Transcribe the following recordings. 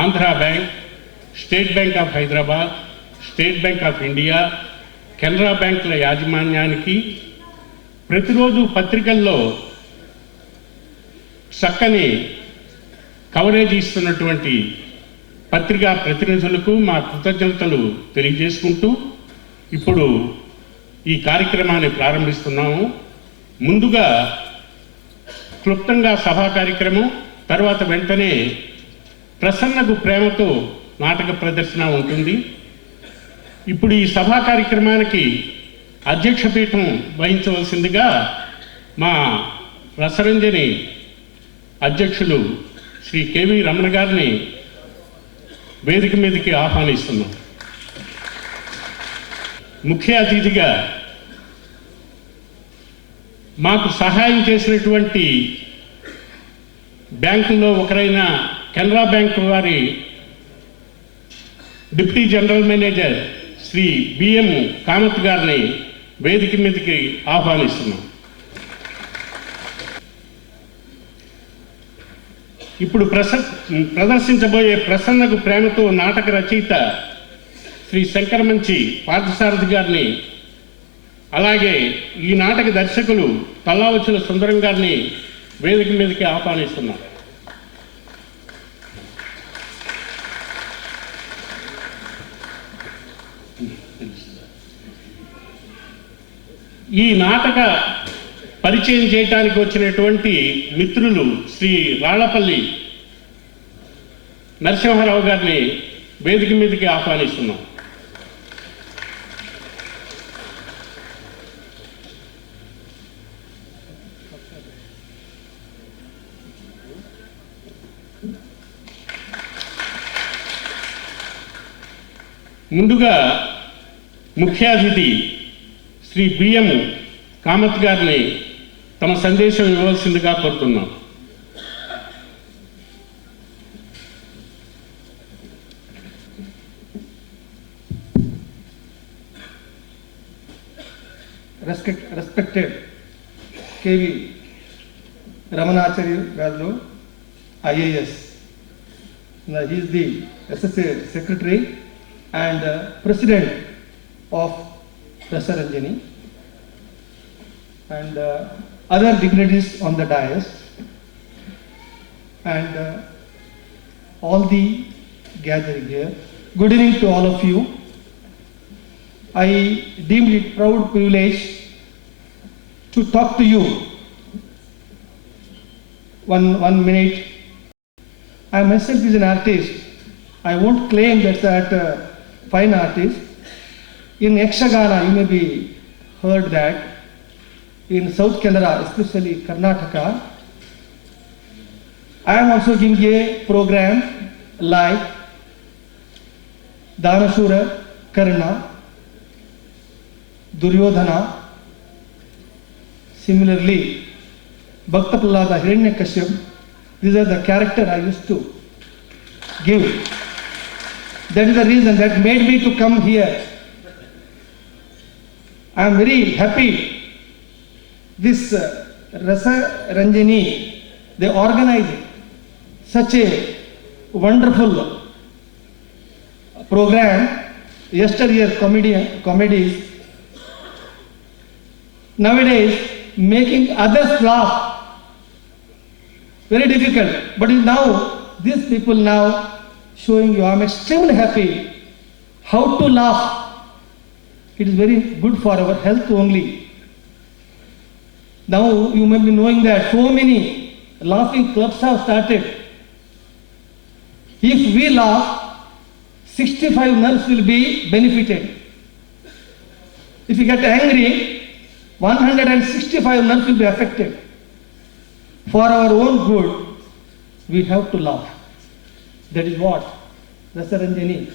Andhra bank, state bank of Hyderabad, state bank of India, Canara బ్యాంకుల యాజమాన్యానికి ప్రతిరోజు పత్రికల్లో చక్కని కవరేజ్ ఇస్తున్నటువంటి పత్రికా ప్రతినిధులకు మా కృతజ్ఞతలు తెలియజేసుకుంటూ ఇప్పుడు ఈ కార్యక్రమాన్ని ప్రారంభిస్తున్నాము. ముందుగా క్లుప్తంగా సభా కార్యక్రమం, తర్వాత వెంటనే ప్రసన్నకు ప్రేమతో నాటక ప్రదర్శన ఉంటుంది. ఇప్పుడు ఈ సభా కార్యక్రమానికి అధ్యక్షపీఠం వహించవలసిందిగా మా రసరంజని అధ్యక్షులు శ్రీ కెవి రమణ గారిని వేదిక మీదకి ఆహ్వానిస్తున్నాం. ముఖ్య అతిథిగా మాకు సహాయం చేసినటువంటి బ్యాంకుల్లో ఒకరైన కెనరా బ్యాంక్ వారి deputy general manager Shri B M Kamath గారిని వేదిక మీదకి ఆహ్వానిస్తున్నాం. ఇప్పుడు ప్రదర్శించబోయే ప్రసన్నకు ప్రేమతో నాటక రచయిత శ్రీ శంకరమంచి పార్థసారథి గారిని, అలాగే ఈ నాటక దర్శకులు తల్లావచ్చుల సుందరం గారిని వేదిక మీదకి ఆహ్వానిస్తున్నాం. ఈ నాటక పరిచయం చేయడానికి వచ్చినటువంటి మిత్రులు శ్రీ రాళ్లపల్లి నరసింహారావు గారిని వేదిక మీదకి ఆహ్వానిస్తున్నాం. ముందుగా ముఖ్య అతిథి శ్రీ బిఎం కామత్ గారిని తమ సందేశం ఇవ్వవలసిందిగా కోరుతున్నాం. Respected KV Ramanacharya Garu, IAS. He is the SSA Secretary and President of Rasaranjani, and other dignitaries on the dais, and all the gathering here. Good evening to all of you. I deem it proud privilege to talk to you. One minute. I myself is an artist. I won't claim that fine artist. In Yakshagana, you may be heard that. In South Canara, especially Karnataka, I am also giving a program like Danasura, Karna, Duryodhana. Similarly, Bhakta Prahlada, Hiranyakashyap, these are the character I used to give. That is the reason that made me to come here. I am very happy. This Rasa Ranjani, they organize it. such a wonderful program, yesteryear comedies, nowadays making others laugh, very difficult. But now, these people now showing you, I'm extremely happy how to laugh. It is very good for our health only. Now you may be knowing that so many laughing clubs have started. If we laugh, 65 nerves will be benefited. If you get angry, 165 nerves will be affected. For our own good, we have to laugh. That is what Rasaranjani,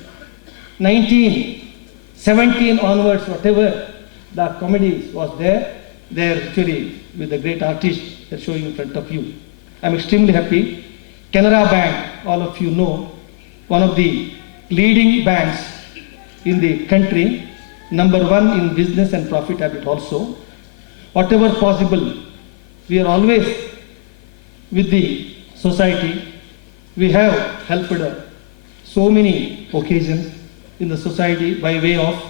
1917 onwards, whatever the comedy was there, they are actually with the great artist they're showing in front of you. I'm extremely happy. Canara Bank, all of you know, one of the leading banks in the country, number one in business and profit habit also. Whatever possible, we are always with the society. We have helped so many occasions in the society by way of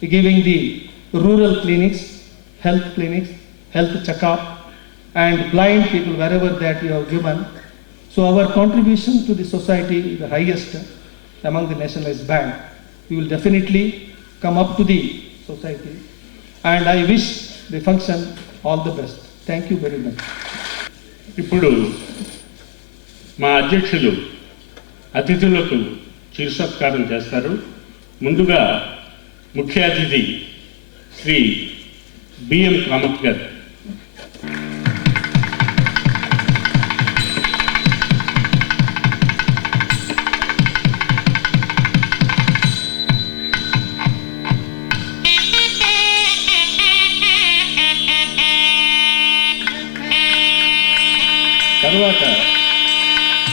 giving the rural clinics, health checkup, and blind people wherever that we have given. So our contribution to the society is the highest among the nationalized bank. We will definitely come up to the society, and I wish the function all the best. Thank you very much. ఇప్పుడు మా అధ్యక్షులు అతిథులకు చిరుసత్కారం చేస్తారు. ముందుగా ముఖ్య అతిథి Shri B M Kamath గారు. తర్వాత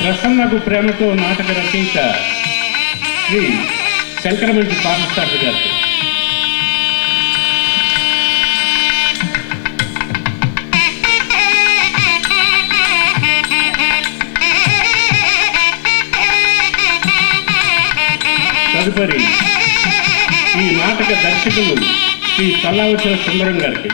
ప్రసన్నకు ప్రేమతో నాటక రచయిత శ్రీ శంకరమంచి పార్థసారథి గారు. తదుపరి ఈ నాటక దర్శకులు శ్రీ తల్లావచల సుందరం గారికి.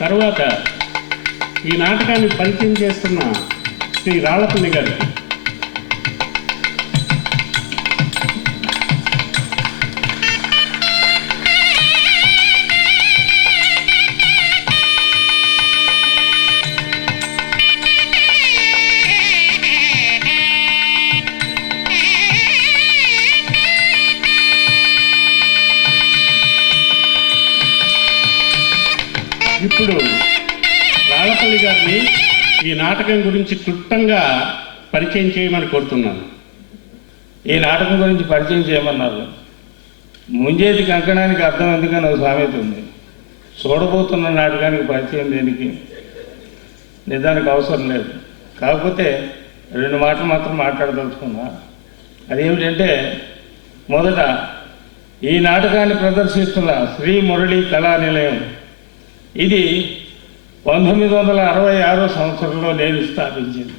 తర్వాత ఈ నాటకాన్ని పరిచయం చేస్తున్న శ్రీ రాళ్లపల్లి గారికి. ఇప్పుడు రాళ్లపల్లి గారిని ఈ నాటకం గురించి క్లుప్తంగా పరిచయం చేయమని కోరుతున్నాను. ఈ నాటకం గురించి పరిచయం చేయమన్నారు. ముంజేతి కంకణానికి అర్థం ఎందుకని ఒక సామెత ఉంది. చూడబోతున్న నాటకానికి పరిచయం దేనికి, నిజానికి అవసరం లేదు. కాకపోతే 2 మాటలు మాత్రం మాట్లాడదలుచుకున్నా. అదేమిటంటే, మొదట ఈ నాటకాన్ని ప్రదర్శిస్తున్న శ్రీ మురళీ కళా నిలయం, ఇది 1966 సంవత్సరంలో నేను స్థాపించింది.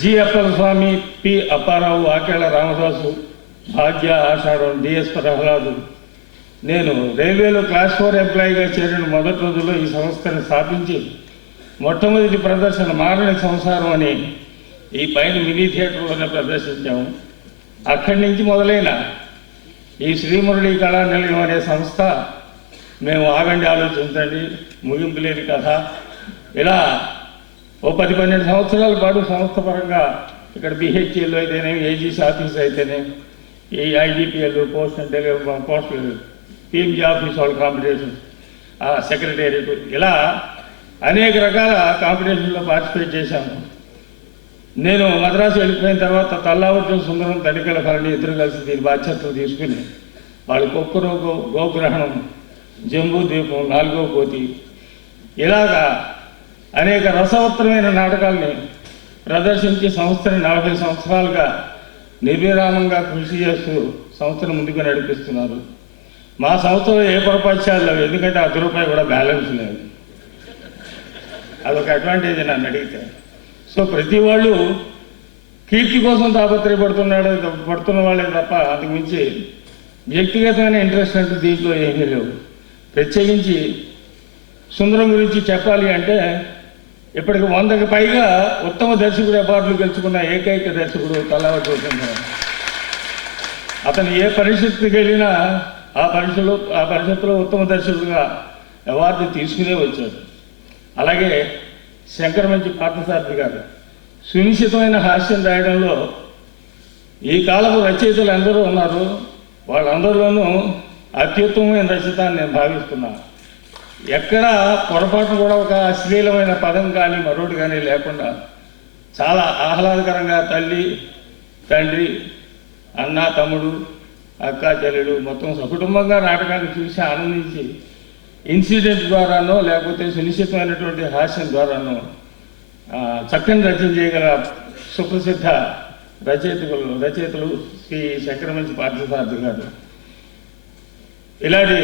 జి అప్పలస్వామి, పి అప్పారావు, ఆకేళ్ల రామదాసు, భాగ్య, ఆషాఢం, డిఎస్ ప్రహ్లాదు, నేను రైల్వేలో క్లాస్ 4 ఎంప్లాయీగా చేరిన మొదటి రోజుల్లో ఈ సంస్థను స్థాపించి మొట్టమొదటి ప్రదర్శన మారని సంసారం అని ఈ పైన మినీ థియేటర్లోనే ప్రదర్శించాము. అక్కడి నుంచి మొదలైన ఈ శ్రీమురళీ కళా నిలయం అనే సంస్థ, మేము ఆగండి ఆలోచించండి, ముగింపు లేని కథ, ఇలా ఓ 10-12 సంవత్సరాల పాటు సంస్థ పరంగా ఇక్కడ బిహెచ్ఎల్ అయితేనేమి, ఏజీసీ ఆఫీస్ అయితేనేమి, ఈ IDPL, post and postal PMG office వాళ్ళ కాంపిటీషన్, సెక్రటేరియట్, ఇలా అనేక రకాల కాంపిటీషన్లో పార్టిసిపేట్ చేశాము. నేను మద్రాసు వెళ్ళిపోయిన తర్వాత తల్లావచల సుందరం, తడికల ఫలని ఇద్దరు కలిసి దీని బాధ్యతలు తీసుకుని వాళ్ళు కొక్కురు, గోగ్రహణం, జంబూ దీపం, నాలుగో కోతి, ఇలాగా అనేక రసవత్తరమైన నాటకాల్ని ప్రదర్శించి సంస్థని 40 సంవత్సరాలుగా నిర్విరామంగా కృషి చేస్తూ సంస్థను ముందుకు నడిపిస్తున్నారు. మా సంస్థలో ఏ పొరపక్షాలు లేవు, ఎందుకంటే ₹10 కూడా బ్యాలెన్స్ లేదు. అదొక అడ్వాంటేజ్ నన్ను అడిగితే. సో ప్రతి వాళ్ళు కీర్తి కోసం పడుతున్న వాళ్ళే తప్ప అంతకు మించి వ్యక్తిగతమైన ఇంట్రెస్ట్ అంటూ దీంట్లో ఏమీ లేవు. ప్రత్యేకించి సుందరం గురించి చెప్పాలి అంటే ఇప్పటికి 100కి పైగా ఉత్తమ దర్శకుడు అవార్డులు గెలుచుకున్న ఏకైక దర్శకుడు తల్లావచ్చి సుందరం. అతను ఏ పరిస్థితికి వెళ్ళినా ఆ పరిస్థితిలో ఉత్తమ దర్శకుడుగా అవార్డు తీసుకునే వచ్చాడు. అలాగే శంకరమంచి పార్థసారథి గారు సునిశ్చితమైన హాస్యం రాయడంలో ఈ కాలపు రచయితలు అందరూ ఉన్నారు, వాళ్ళందరిలోనూ అత్యుత్తమమైన రచయిత నేను భావిస్తున్నాను. ఎక్కడ పొరపాటును కూడా ఒక అశ్లీలమైన పదం కానీ మరొకటి కానీ లేకుండా చాలా ఆహ్లాదకరంగా తల్లి, తండ్రి, అన్న, తమ్ముడు, అక్క, చెల్లెలు మొత్తం సకుటుంబంగా నాటకాన్ని చూసి ఆనందించి ఇన్సిడెంట్ ద్వారానో లేకపోతే సునిశ్చితమైనటువంటి హాస్యం ద్వారానో చక్కని రచన చేయగల సుప్రసిద్ధ రచయితలు శ్రీ శంకరమంచి పార్థసారథి గారు. ఇలాంటి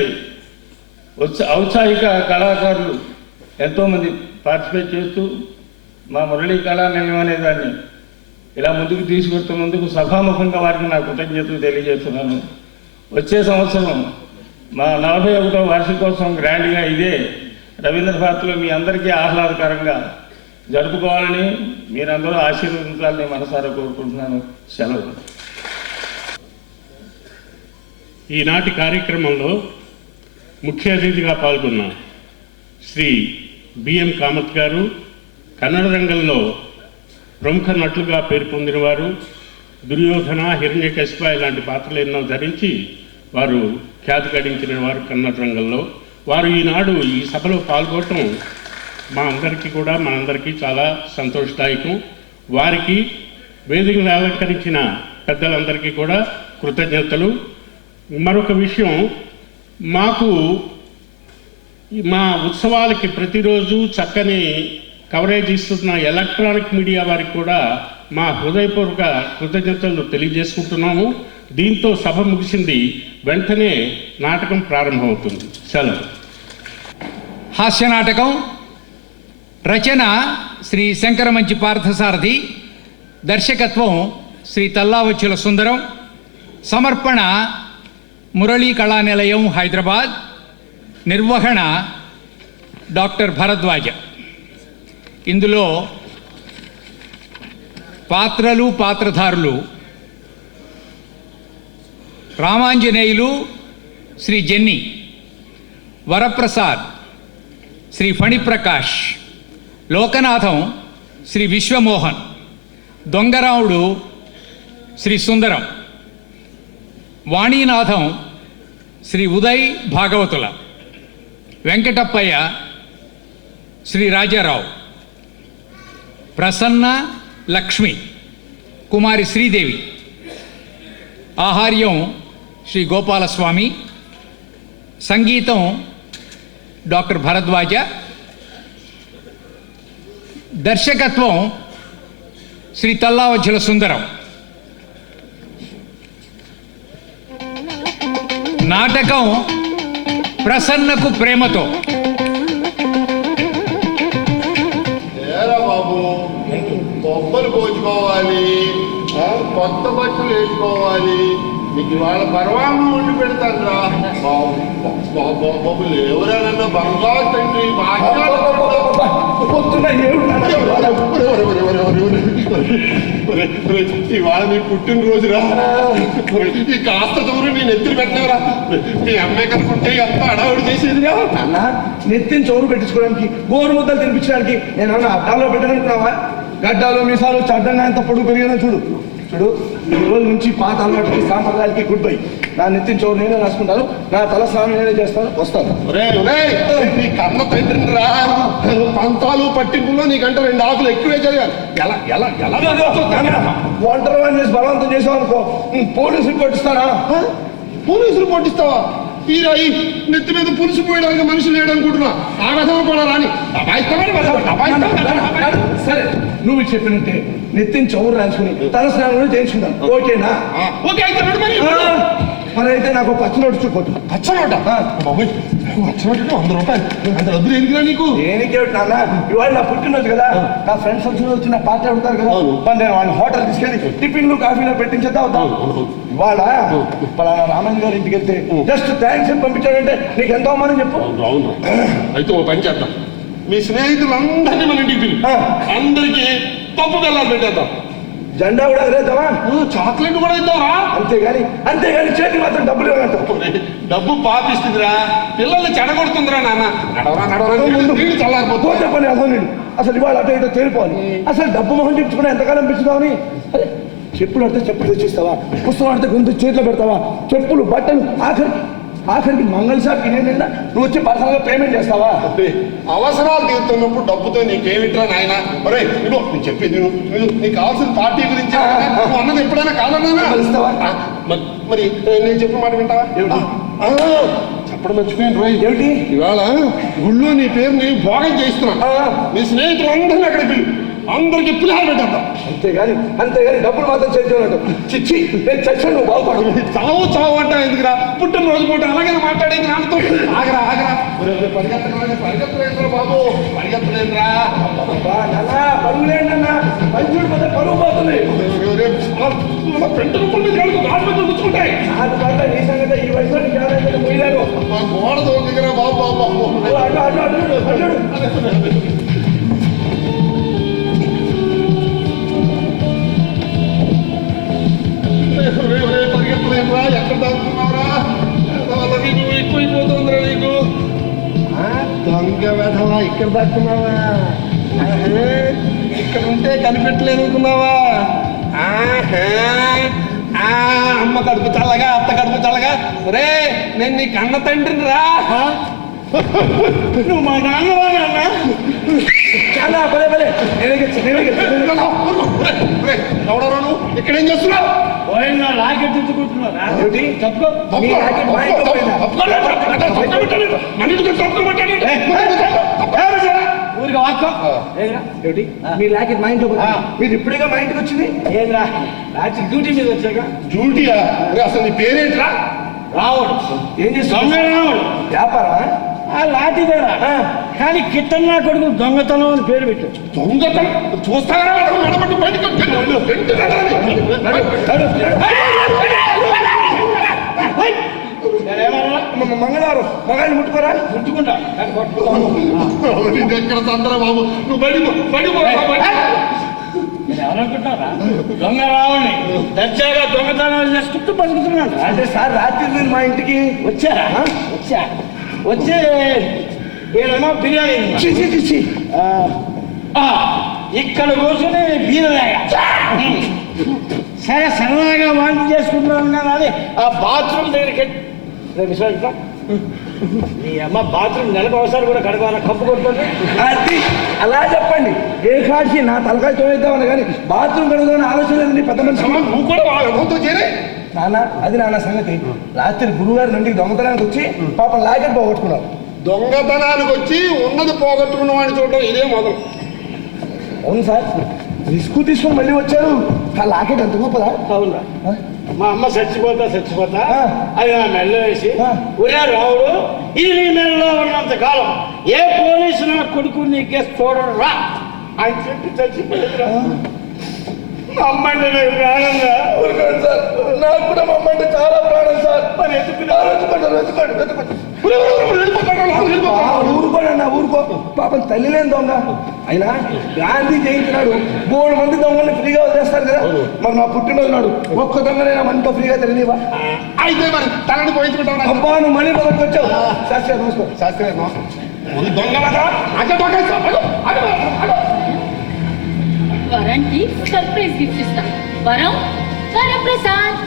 ఔత్సాహిక కళాకారులు ఎంతోమంది పార్టిసిపేట్ చేస్తూ మా మురళీ కళానిలయం అనే దాన్ని ఇలా ముందుకు తీసుకెడుతున్నందుకు సభాముఖంగా వారికి నా కృతజ్ఞతలు తెలియజేస్తున్నాను. వచ్చే సంవత్సరం మా 41వ వార్షికోత్సవం గ్రాండ్గా ఇదే రవీంద్ర భారతిలో మీ అందరికీ ఆహ్లాదకరంగా జరుపుకోవాలని మీరందరూ ఆశీర్వదించాలని మనసారా కోరుకుంటున్నాను. సెలవు. ఈనాటి కార్యక్రమంలో ముఖ్య అతిథిగా పాల్గొన్న శ్రీ బిఎం కామత్ గారు కన్నడ రంగంలో ప్రముఖ నటులుగా పేరు పొందినవారు. దుర్యోధన, హిరణ్యకశిప ఇలాంటి పాత్రలు ఎన్నో ధరించి వారు ఖ్యాతి గడించిన వారు కన్నడ రంగంలో. వారు ఈనాడు ఈ సభలో పాల్గొనడం మా అందరికీ కూడా మనందరికీ చాలా సంతోషదాయకం. వారికి వేదికను అలంకరించిన పెద్దలందరికీ కూడా కృతజ్ఞతలు. మరొక విషయం, మాకు మా ఉత్సవాలకి ప్రతిరోజు చక్కని కవరేజ్ ఇస్తున్న ఎలక్ట్రానిక్ మీడియా వారికి కూడా మా హృదయపూర్వక కృతజ్ఞతలు తెలియజేసుకుంటున్నాము. దీంతో సభ ముగిసింది, వెంటనే నాటకం ప్రారంభమవుతుంది. సెలవు. హాస్య నాటకం రచన శ్రీ శంకరమంచి పార్థసారథి, దర్శకత్వం శ్రీ తల్లావచ్చుల సుందరం, సమర్పణ మురళీ కళానిలయం హైదరాబాద్, నిర్వహణ డాక్టర్ భరద్వాజ. ఇందులో పాత్రలు, పాత్రధారులు రామాంజనేయులు శ్రీ జెన్నీ, వరప్రసాద్ శ్రీ ఫణిప్రకాష్, లోకనాథం శ్రీ విశ్వమోహన్, దొంగరాముడు శ్రీ సుందరం, వాణీనాథం శ్రీ ఉదయ్ భాగవతుల, వెంకటప్పయ్య శ్రీ రాజారావు, ప్రసన్న లక్ష్మి, కుమారి శ్రీదేవి, ఆహార్యం శ్రీ గోపాలస్వామి, సంగీతం డాక్టర్ భరద్వాజ, దర్శకత్వం శ్రీ తల్లావచ్చుల సుందరం. నాటకం ప్రసన్నకు ప్రేమతో. ఏరా బాబు, కొబ్బరి పోచుకోవాలి, కొత్త బట్టలు వేసుకోవాలి, నీకు ఇవాళ పర్వాణం వండి పెడతాను రా బాబు. లేవురా నన్న బంగా తండ్రి, ఇవాళ నీ పుట్టినరోజురా. ఈ కాస్త దూరం నేను ఎత్తులు పెట్టలేవురా. మీ అమ్మాయి కనుకుంటే ఎంత అడవుడు చేసేదిరా. అన్న నెత్తిని చోరు పెట్టించుకోవడానికి, గోరు ముద్దలు తినిపించడానికి నేను అన్న అడ్డాలో పెట్టాలనుకున్నావా? గడ్డాలు మీసాలు చడ్డంగా ఎంత పొడుగు పెరిగినా చూడు చూడు. ఈ రోజు నుంచి పాత అలవాటుకి, సాంప్రదాయాలకి గుడ్ బై. నా నెత్తిన చోరు నేనే రాసుకుంటాను, నా తల స్నానం నేనే చేస్తాను, వస్తాను. నీ కన్న తండ్రిని రా. పంతాలు పట్టింపులో నీకంటే 2 ఆకులు ఎక్కువే చదివాను. ఎలా ఎలా ఎలా ఒంటరి వాడిని చేసి బలవంతం చేసావు అనుకో, పోలీసులు కొట్టిస్తానా? పోలీసులు పట్టిస్తావా? ఈ నెత్తి మీద పులుసు పోయడానికి మనిషి లేడు అనుకుంటున్నా ఆ విధంగా కూడా రాని సరే నువ్వు చెప్పినట్టే నెత్తిని చౌరు రాసుకుని తల స్నానం చేయించుకుందాం ఓకేనా? ఓకే అయితే మరి మరి అయితే నాకు పచ్చ నోటు చూపొద్దు. పచ్చ నోట బాబోయ్, పచ్చ నోట 100 రూపాయలు అంత డబ్బులు ఎందుకురా నీకు? దేనికేమిటి నాన్న, ఇవాళ నా పుట్టినరోజు కదా, నా ఫ్రెండ్స్ వచ్చి నా పార్టీ అడుగుతారు కదా, మరి నేను వాళ్ళని హోటల్ తీసుకెళ్ళి టిఫిన్లు కాఫీలో పెట్టించేద్దాం అవుతాం. ఇవాళ పలానా రామన్ గారి ఇంటికి వెళ్తే జస్ట్ థ్యాంక్స్ అని పంపించాడంటే నీకు ఎంత అవమానం చెప్పు. అవును, అయితే ఓ పని చేద్దాం, మీ స్నేహితులందరినీ మన ఇంటికి పిలి, అందరికీ పప్పు బెల్లాలు పెట్టేద్దాం, జెండా కూడా ఎగరేద్దామా, చాక్లెట్ కూడా ఇద్దాంరా. అంతేగాని చేతికి మాత్రం డబ్బులు ఇవ్వగలుగుతాం. డబ్బు పాపిస్తుందిరా, పిల్లల్ని చెడగొడుతుందిరా నాన్న. నడవరా చల్లారిపోతే పని అసలు అసలు ఇవాళ అటు ఇటో తేలిపోవాలి. అసలు డబ్బు మొహం చెప్పుకున్నా ఎంతకాలం పెంచుతావని. అరే చెప్పులు ఆడితే చెప్పులు తెచ్చిస్తావా, పుస్తకం ఆడితే గొంతు చేతిలో పెడతావా, చెప్పులు బట్టలు ఆఖరికి మంగళ షాప్ తినేదా నువ్వు వచ్చి పర్సనల్గా పేమెంట్ చేస్తావా? అవసరాలు తీరుతున్నప్పుడు డబ్బుతో నీకేమిట్రా నాయన. ఒరే ఇగో నేను చెప్పేది నీకు కావాల్సిన పార్టీ గురించి నువ్వు అన్నది ఎప్పుడైనా కాదన్నా ఇస్తావా? మరి నేను చెప్పిన మాట వింటావా? చెప్పడం మర్చిపోయాను రోయ్. ఏమిటి ఇవాళ గుళ్ళో నీ పేరుని భోగం చేస్తున్నా, నీ స్నేహితులందరినీ అక్కడ పిలు, అందరికి పులిహార పెట్టేద్దాం. అంతేగాని డబ్బులు మాత్రం చేస్తున్నాడు. చిచ్చి నేను చచ్చాను, నువ్వు బాగుపడు. చావు అంటా ఎందుకురా, పుట్టినరోజు పూట అలాగే మాట్లాడేది నాన్నతో. ఆగరా పరిగెత్తలేదురా బాబు, పరిగెత్తలేదురా. పరుగులేండన్నా, పంచుడు పెద్ద పరుగు పోతుంది. పుచ్చుకుంటాయి నీ సంగతి ఈ వయసులో పోయినాను. గోడ దగ్గర బాబు పరిగెత్తలేదురా, ఎక్కడ దాక్కున్నావురా? నీకు ఎక్కువైపోతుందిరా నీకు. దొంగ వెధవా, ఇక్కడ దాక్కున్నావా? ఇక్కడ ఉంటే కనిపెట్టలేదు అనుకున్నావా? అమ్మ కడుపు చల్లగా, అత్త కడుపు చల్లగా. రే నేను నీ కన్న తండ్రిని రా. నువ్వు మా నాన్నవా నాన్న? చాలా భలే ఎవడరా నువ్వు? ఇక్కడేం చేస్తున్నావు? లాకెట్ ఎత్తుకుంటున్నారా? ఊరికి వాక్కో మీ లాకెట్ మా ఇంట్లో మీరు ఇప్పుడుగా మా ఇంటికి వచ్చింది ఏంద్రా? రాత్రి డ్యూటీ మీద వచ్చాక. డ్యూటీయా? అసలు నీ పేరేంట్రా? రావుడు. ఏం చేస్తావు? రావుడు వ్యాపారం. ఆ లాఠీదేరా, కానీ కిట్టన్నా కొడుకు దొంగతనం అని పేరు పెట్టాడు. దొంగతనం చూస్తారా? మంగళవారం మగాన్ని ముట్టుకోరా? ముట్టుకుంటా. ఎక్కడ తొందర బాబు, నువ్వు బడి నేను ఎవరనుకుంటున్నారా? దొంగ రావుని దర్జాగా దొంగతనాలు చేసుకుంటూ బతుకుతున్నాను. అంటే సార్ రాత్రి మీరు మా ఇంటికి వచ్చారా? వచ్చి ఏమో బిర్యానీ ఇక్కడ కూర్చొని బీరలాగా సరే సరదాగా వాంతి చేసుకుంటున్నాను కానీ ఆ బాత్రూమ్ దగ్గరికి విశ్వాస మీ అమ్మ బాత్రూమ్ నెలకు ఒకసారి కూడా కడగాల కప్పు కొడుతుంది. అది అలా చెప్పండి. ఏ కాడికి నా తలకాయ తోయిద్దామని కానీ బాత్రూమ్ కడగాలని ఆలోచన లేదు. పెద్ద మనిషి నువ్వు కూడా వాళ్ళతో చేరే నాన్న, అది నాన్న సంగతి. రాత్రి గురువుగారి నుండి దొంగతనానికి వచ్చి పాపం లాకెట్ పోగొట్టుకున్నావు. దొంగతనానికి వచ్చి ఉన్నది పోగొట్టుకున్న వాడిని చూడటం ఇదే మొదలు. అవును సార్, రిస్క్ తీసుకుని మళ్ళీ వచ్చారు. ఆ లాకెట్ ఎంత గొప్పదా? అవునా? మా అమ్మ చచ్చిపోతా అది నా మెడలో వేసి ఒరే రావుడు, ఇది నీ మెడలో ఉన్నంత కాలం ఏ పోలీసు నా కొడుకు నీకే చూడరు రా అని చెప్పి చచ్చిపోయిందిరా. మా అమ్మ అంటే నాకు ప్రాణం సార్. నాకు కూడా మా అమ్మ అంటే చాలా ప్రాణం సార్. మరి ఊరుకో పాపం తల్లి లేని దొంగ. అయినా గాంధీ జయించినాడు 3 మంది దొంగల్ని ఫ్రీగా వదిలేస్తారు కదా. మరి నా పుట్టినరోజు నాడు ఒక్క దొంగనైనా మనతో ఫ్రీగా తెలియవా? అయితే మరి తలని పోయించుకుంటావు. అబ్బా నువ్వు మళ్ళీ మొదటి వచ్చావు. శాస్త్రి నమస్కారం. శాస్త్రి దొంగ వరానికి సర్ప్రైజ్ గిఫ్ట్ ఇస్తాం. వరప్రసాద్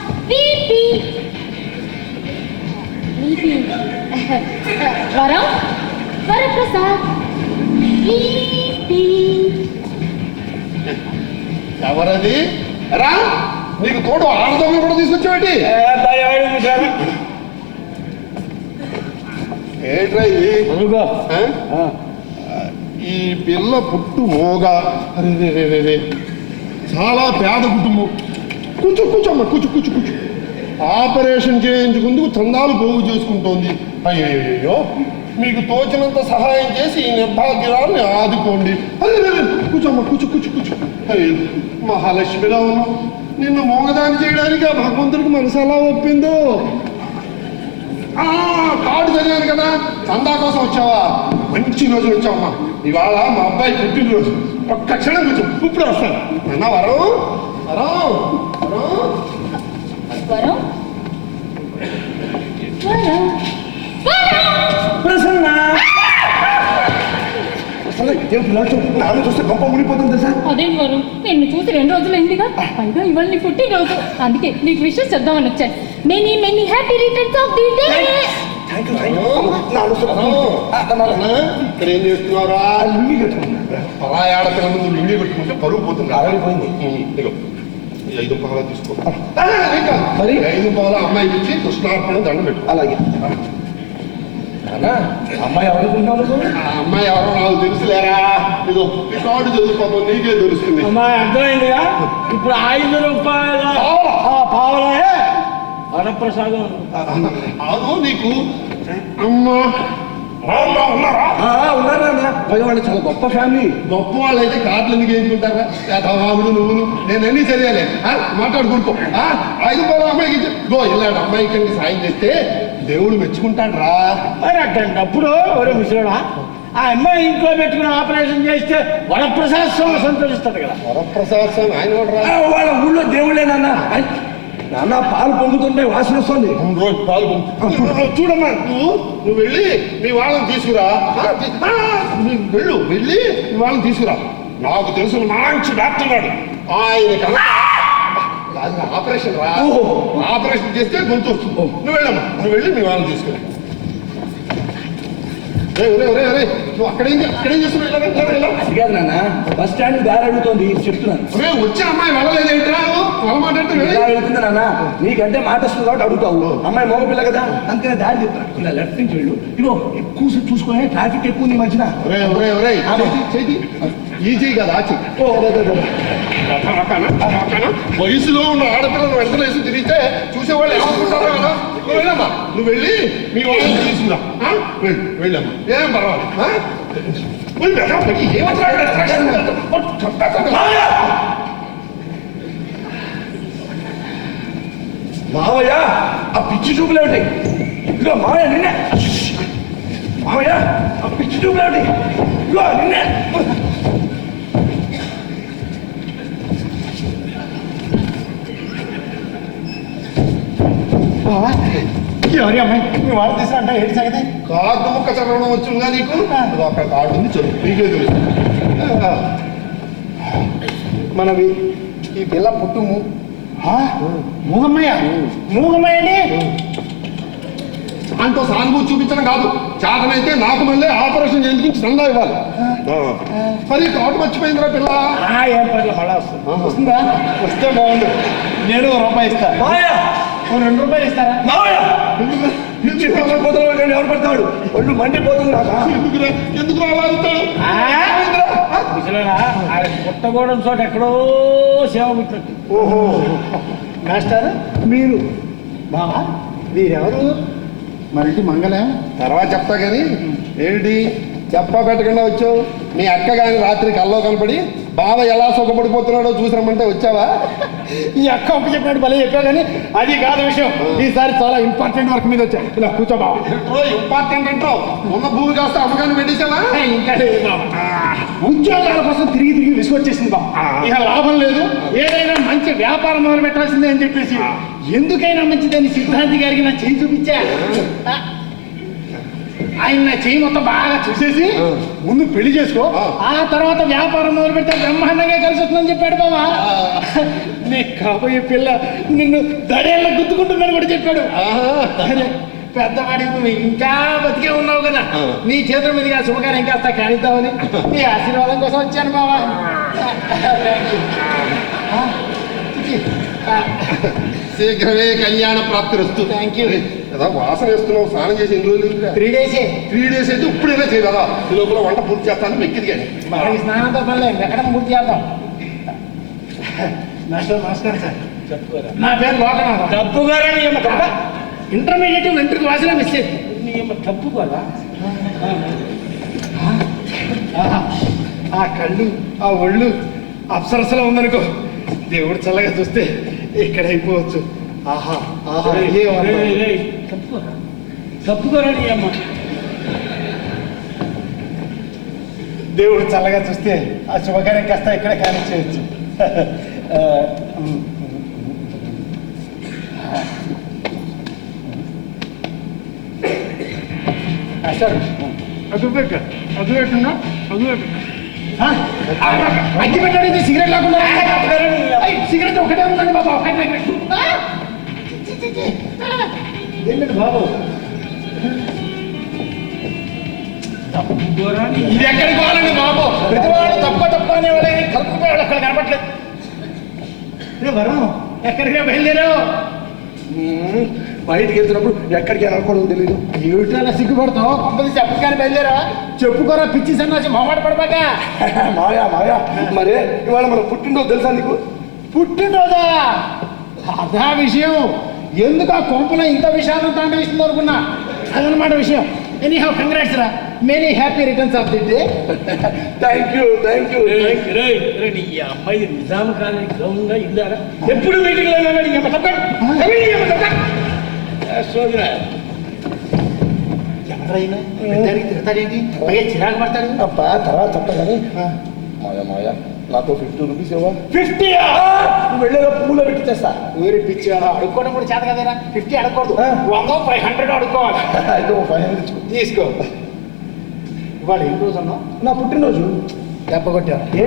వరప్రసాద్ ఎవరది రా? నీకు తోడు ఆడదొంగ కూడా తీసుకొచ్చావేంటి? ఏంట్రా ఇది అదుగో. ఆ? ఈ పిల్ల పుట్టు మోగా అరే రే రే రే రే. చాలా పేద కుటుంబం. కూర్చోమ్మా కూర్చో ఆపరేషన్ చేయించుకుందుకు చందాలు పోగు చేసుకుంటోంది. అయ్యో మీకు తోచినంత సహాయం చేసి ఈ నిర్భాగ్యురాల్ని ఆదుకోండి. అరే కూర్చోమ్మా కూర్చో. అయ్యో మహాలక్ష్మిలా ఉన్నావు. నిన్ను మోగదాన్ని చేయడానికి ఆ భగవంతుడికి మనసు ఎలా ఒప్పిందో. కార్డు చదివాను కదా, చందా కోసం వచ్చావా? మంచి రోజు వచ్చావమ్మా. ఇవాళ మా అబ్బాయి పుట్టినరోజు. ఒక్క క్షణం కూర్చో, ఇప్పుడు వస్తాను. అన్న వరం వరం ప్రసన్న నాన్న చూస్తే గొప్ప మునిపోతుంది సార్. అదేం వరం, నిన్ను చూసి 2 రోజులైందిగా. పైగా ఇవాళ నీ పుట్టినరోజు, అందుకే నీకు విషెస్ చెప్దామని వచ్చాను. Many happy returns of the day. ఇక్కడ ఏం చేస్తున్నారా? లుంగి కట్టుకుంటా. పరాయి ఆడపిల్ల ముందు లుంగి కట్టుకుంటే పరుగు పోతుంది. ఇదిగో ఈ 5 రూపాయలు తీసుకో. మరి 5 రూపాయలు అమ్మాయికి ఇచ్చి కృష్ణార్పణ దండం పెట్టు. అలాగే. అమ్మాయి ఎవరుకుంటాము? ఆ అమ్మాయి ఎవరో నాకు తెలుసులేరా. ఇదో ఈ కార్డు చదువుకోమో నీకే తెలుస్తుంది. అమ్మాయి అర్థమైందిగా. ఇప్పుడు 5 రూపాయల పావలే వరప్రసాదం. అవును నీకు అమ్మా ఉన్నారా? ఉన్నారన్నా. పైగా వాళ్ళు చాలా గొప్ప ఫ్యామిలీ. గొప్ప వాళ్ళు అయితే కార్డులు ఎందుకు వేయించుకుంటారా? బాబుడు నువ్వును నేనన్నీ చదివాలే. మాట్లాడుకుంటూ 5 రూపాయలు అమ్మాయికి ఇచ్చి గో ఇలాంటి అమ్మాయికి సాయం చేస్తే దేవుడు మెచ్చుకుంటాడు రా. మరి అట్టంటప్పుడు ఒరే ముసలోడా, ఆ అమ్మాయి ఇంట్లో పెట్టుకుని ఆపరేషన్ చేస్తే వరప్రసాద్ స్వామి సంతోషిస్తాడు కదా. వరప్రసాద్ స్వామి ఆయన కూడా రా. వాళ్ళ ఊళ్ళో దేవుళ్ళే నాన్న పాలు పొంగుతుంటే వాసన వస్తుంది. రోజు పాలు చూడమ్మా. నువ్వు వెళ్ళి మీ వాళ్ళని తీసుకురా. వెళ్ళి మీ వాళ్ళని తీసుకురా. నాకు తెలుసు మంచి డాక్టర్ నాడు ఆయన ఆపరేషన్ రా. ఆపరేషన్ చేస్తే గొంతు వస్తుంది. నువ్వు వెళ్ళమ్మా, నువ్వు వెళ్ళి మీ వాళ్ళని తీసుకురా. నువ్వు అక్కడేం చేస్తున్నావు? నాన్న బస్ స్టాండ్ దారి అడుగుతోంది చెప్తున్నాను. వచ్చే అమ్మాయి వెళ్ళలేదేంట్రా? వాళ్ళ మాట్లాడితే వెళ్తుంది నాన్న. నీకంటే మాట వస్తుంది కాబట్టి అడుగుతావు. అమ్మాయి మగ పిల్ల కదా, అంతే దారి చెప్తాను. ఇలా లెఫ్ట్ నుంచి వెళ్ళు. ఇదో ఎక్కువ చూసుకునే ట్రాఫిక్ ఎక్కువ ఉంది మధ్యన. ఈజీ కదా వయసులో ఉన్న ఆడపిల్లలు వెంటనే వేసి తిరిగితే చూసేవాళ్ళు ఏమనుకుంటారో కదా. నువ్వు వెళ్ళమ్మా, నువ్వు వెళ్ళి మీ వాళ్ళని తీసుకురా. వెళ్ళమ్మా, ఏం పర్వాలేదు. మావయ్య ఆ పిచ్చి చూపులేమిటి? ఇదిగో మావయ్య నిన్నే. మావయ్య ఆ పిచ్చి చూపులేమిటి? ఇదిగో నిన్నే. ఎవరి అమ్మాయి మీ వారు తీసా అంటే ఏంటి సంగతి? కార్డు ముక్క చదవడం వచ్చిందా నీకు? అక్కడ కార్డు ఉంది, చదువు, నీకే తెలుసు. మనవి ఈ పిల్ల పుట్టుము. మూగమ్మయ్య మూగమ్మయ్యని దాంట్లో సానుభూతి చూపించడం కాదు. చేతనైతే నాకు మళ్ళీ ఆపరేషన్ చేయించుకుని చందా ఇవ్వాలి. మరి కార్డు మర్చిపోయిందిరా పిల్ల. ఏం పర్లేదు, మళ్ళా వస్తుందా? వస్తే బాగుండు. నేను ₹1 ఇస్తా. ₹2 ఇస్తారా? ఎవరు పడతాడు? ఒళ్ళు మండిపోతుంది. ఎందుకు రావాలంటాడు? పుట్టగూడెం చోట ఎక్కడో సేవ పుట్టినట్టు. ఓహో మాస్టర్ మీరు బావా వీరెవరు? మరింటి మంగళం తర్వాత చెప్తా కానీ ఏంటి చెప్పా పెట్టకుండా వచ్చావు? మీ అక్క కానీ రాత్రి కల్లో కనపడి బావ ఎలా సుఖపడిపోతున్నాడో చూసిరమ్మంటే వచ్చావా? ఈ అక్క ఒక్క చెప్పినట్టు భలే చెప్పా కానీ అది కాదు విషయం. ఈసారి చాలా ఇంపార్టెంట్ వర్క్ మీద వచ్చా. ఇలా కూర్చో బావ. ఇంపార్టెంట్ అంటావు? ఉన్న భూమి కాస్త అమ్మకాన్ని పెట్టేసావా? ఇంకా ఉద్యోగాల కోసం తిరిగి విసుగొచ్చేసింది బావ. ఇక లాభం లేదు, ఏదైనా మంచి వ్యాపారం మొదలు పెట్టాల్సిందే అని చెప్పేసి ఎందుకైనా మంచిదని సిద్ధాంతి గారికి నా చేయి చూపించా. ఆయన నా చేయి మొత్తం బాగా చూసేసి ముందు పెళ్లి చేసుకో, ఆ తర్వాత వ్యాపారం మొదలు పెడితే బ్రహ్మాండంగా కలిసి వస్తుందని చెప్పాడు బావా. నీ కాబోయే పిల్ల నిన్ను దడేళ్ళ గుద్దుకుంటుందని కూడా చెప్పాడు. పెద్దవాడి నువ్వు ఇంకా బతికే ఉన్నావు కదా, నీ చేతుల మీదుగా శుభకార్యం ఇంకా కానిద్దామని నీ ఆశీర్వాదం కోసం వచ్చాను బావా. శీఘ్రమే కళ్యాణ ప్రాప్తి వస్తు. Thank you. కదా వాసన వేస్తున్నావు, స్నానం చేసి ఎన్ని రోజులు 3 days. 3 days అయితే ఇప్పుడైనా చేయ కదా, ఈ లోపల వంట పూర్తి చేస్తాను మెక్కిది కానీ. మరి స్నానంతో పనిలే, ఎక్కడ పూర్తి చేద్దాం. నమస్కారం సార్. నా పేరు లోకనాథం. తప్పుగారని ఇంటర్మీడియట్ వెంట్రుకు వాసన మిస్టేక్. తప్పుకోరా. ఆ కళ్ళు, ఆ ఒళ్ళు అప్సరసలో ఉందనుకో, దేవుడు చల్లగా చూస్తే ఇక్కడ అయిపోవచ్చు. ఆహా ఆహా, తప్పుకోరా నీ అమ్మ. దేవుడు చల్లగా చూస్తే ఆ శుభకార్యం కాస్త ఇక్కడ కానిచ్చేయచ్చు. సార్ అగ్గిపెట్టు అగ్గిపెట్టున్నా అగ్గిపెట్టు. అగ్గి పెట్టడానికి సిగరెట్ లేకుండా సిగరెట్ ఒకటే ఉందండి బాబా. ఏంటండి బాబు, ఇది ఎక్కడికి పోవాలండి బాబు? ప్రతివాడు తప్ప అనేవాడే కలుపుకుపోయాడు, అక్కడ కనపట్లేదు. వరం ఎక్కడికి బయలుదేరావు? బయటికి వెళ్తున్నప్పుడు ఎక్కడికి వెళ్ళకూడదు తెలియదు. ఏమిటైనా సిగ్గుపడతావు? కంపెనీ చెప్పగానే బయలుదేరా. చెప్పుకోరా పిచ్చి సన్నాసి, మొహమాట పడబాక. మాయా మాయా, మరే ఇవాళ మన పుట్టినరోజు తెలుసా నీకు? పుట్టినరోజా? అదా విషయం. ఎందుకు ఆ కొంపలో ఇంత విషయాన్ని తాండవిస్తుంది అనుకున్నా. అదనమాట విషయం. ఎనీ హౌ కంగ్రాట్స్ రా. Many happy returns of the day. Thank you thank you. ఈ అమ్మాయి నిజాము కానీ గౌరవంగా ఇల్లారా? ఎప్పుడు మీటింగ్ ఎవరైనా తిడతాడేంటి? పైగా చిరాకు పడతాడు. అబ్బా తర్వాత చెప్తా కానీ మాయా మాయా, నాతో 50 రూపీస్ ఇవ్వ. 50 నువ్వు వెళ్ళేదా పువ్వులో పెట్టి చేస్తా. ఊరి పిచ్చి అడుక్కోవడం కూడా చేత కదేనా? 50 అడగకూడదు, 100 500 అడుక్కోవాలి. అయితే 500 ఇచ్చుకో. తీసుకో. ఇవాళ ఏం రోజు అన్నావు? నా పుట్టినరోజు. దెబ్బ కొట్టారు. ఏ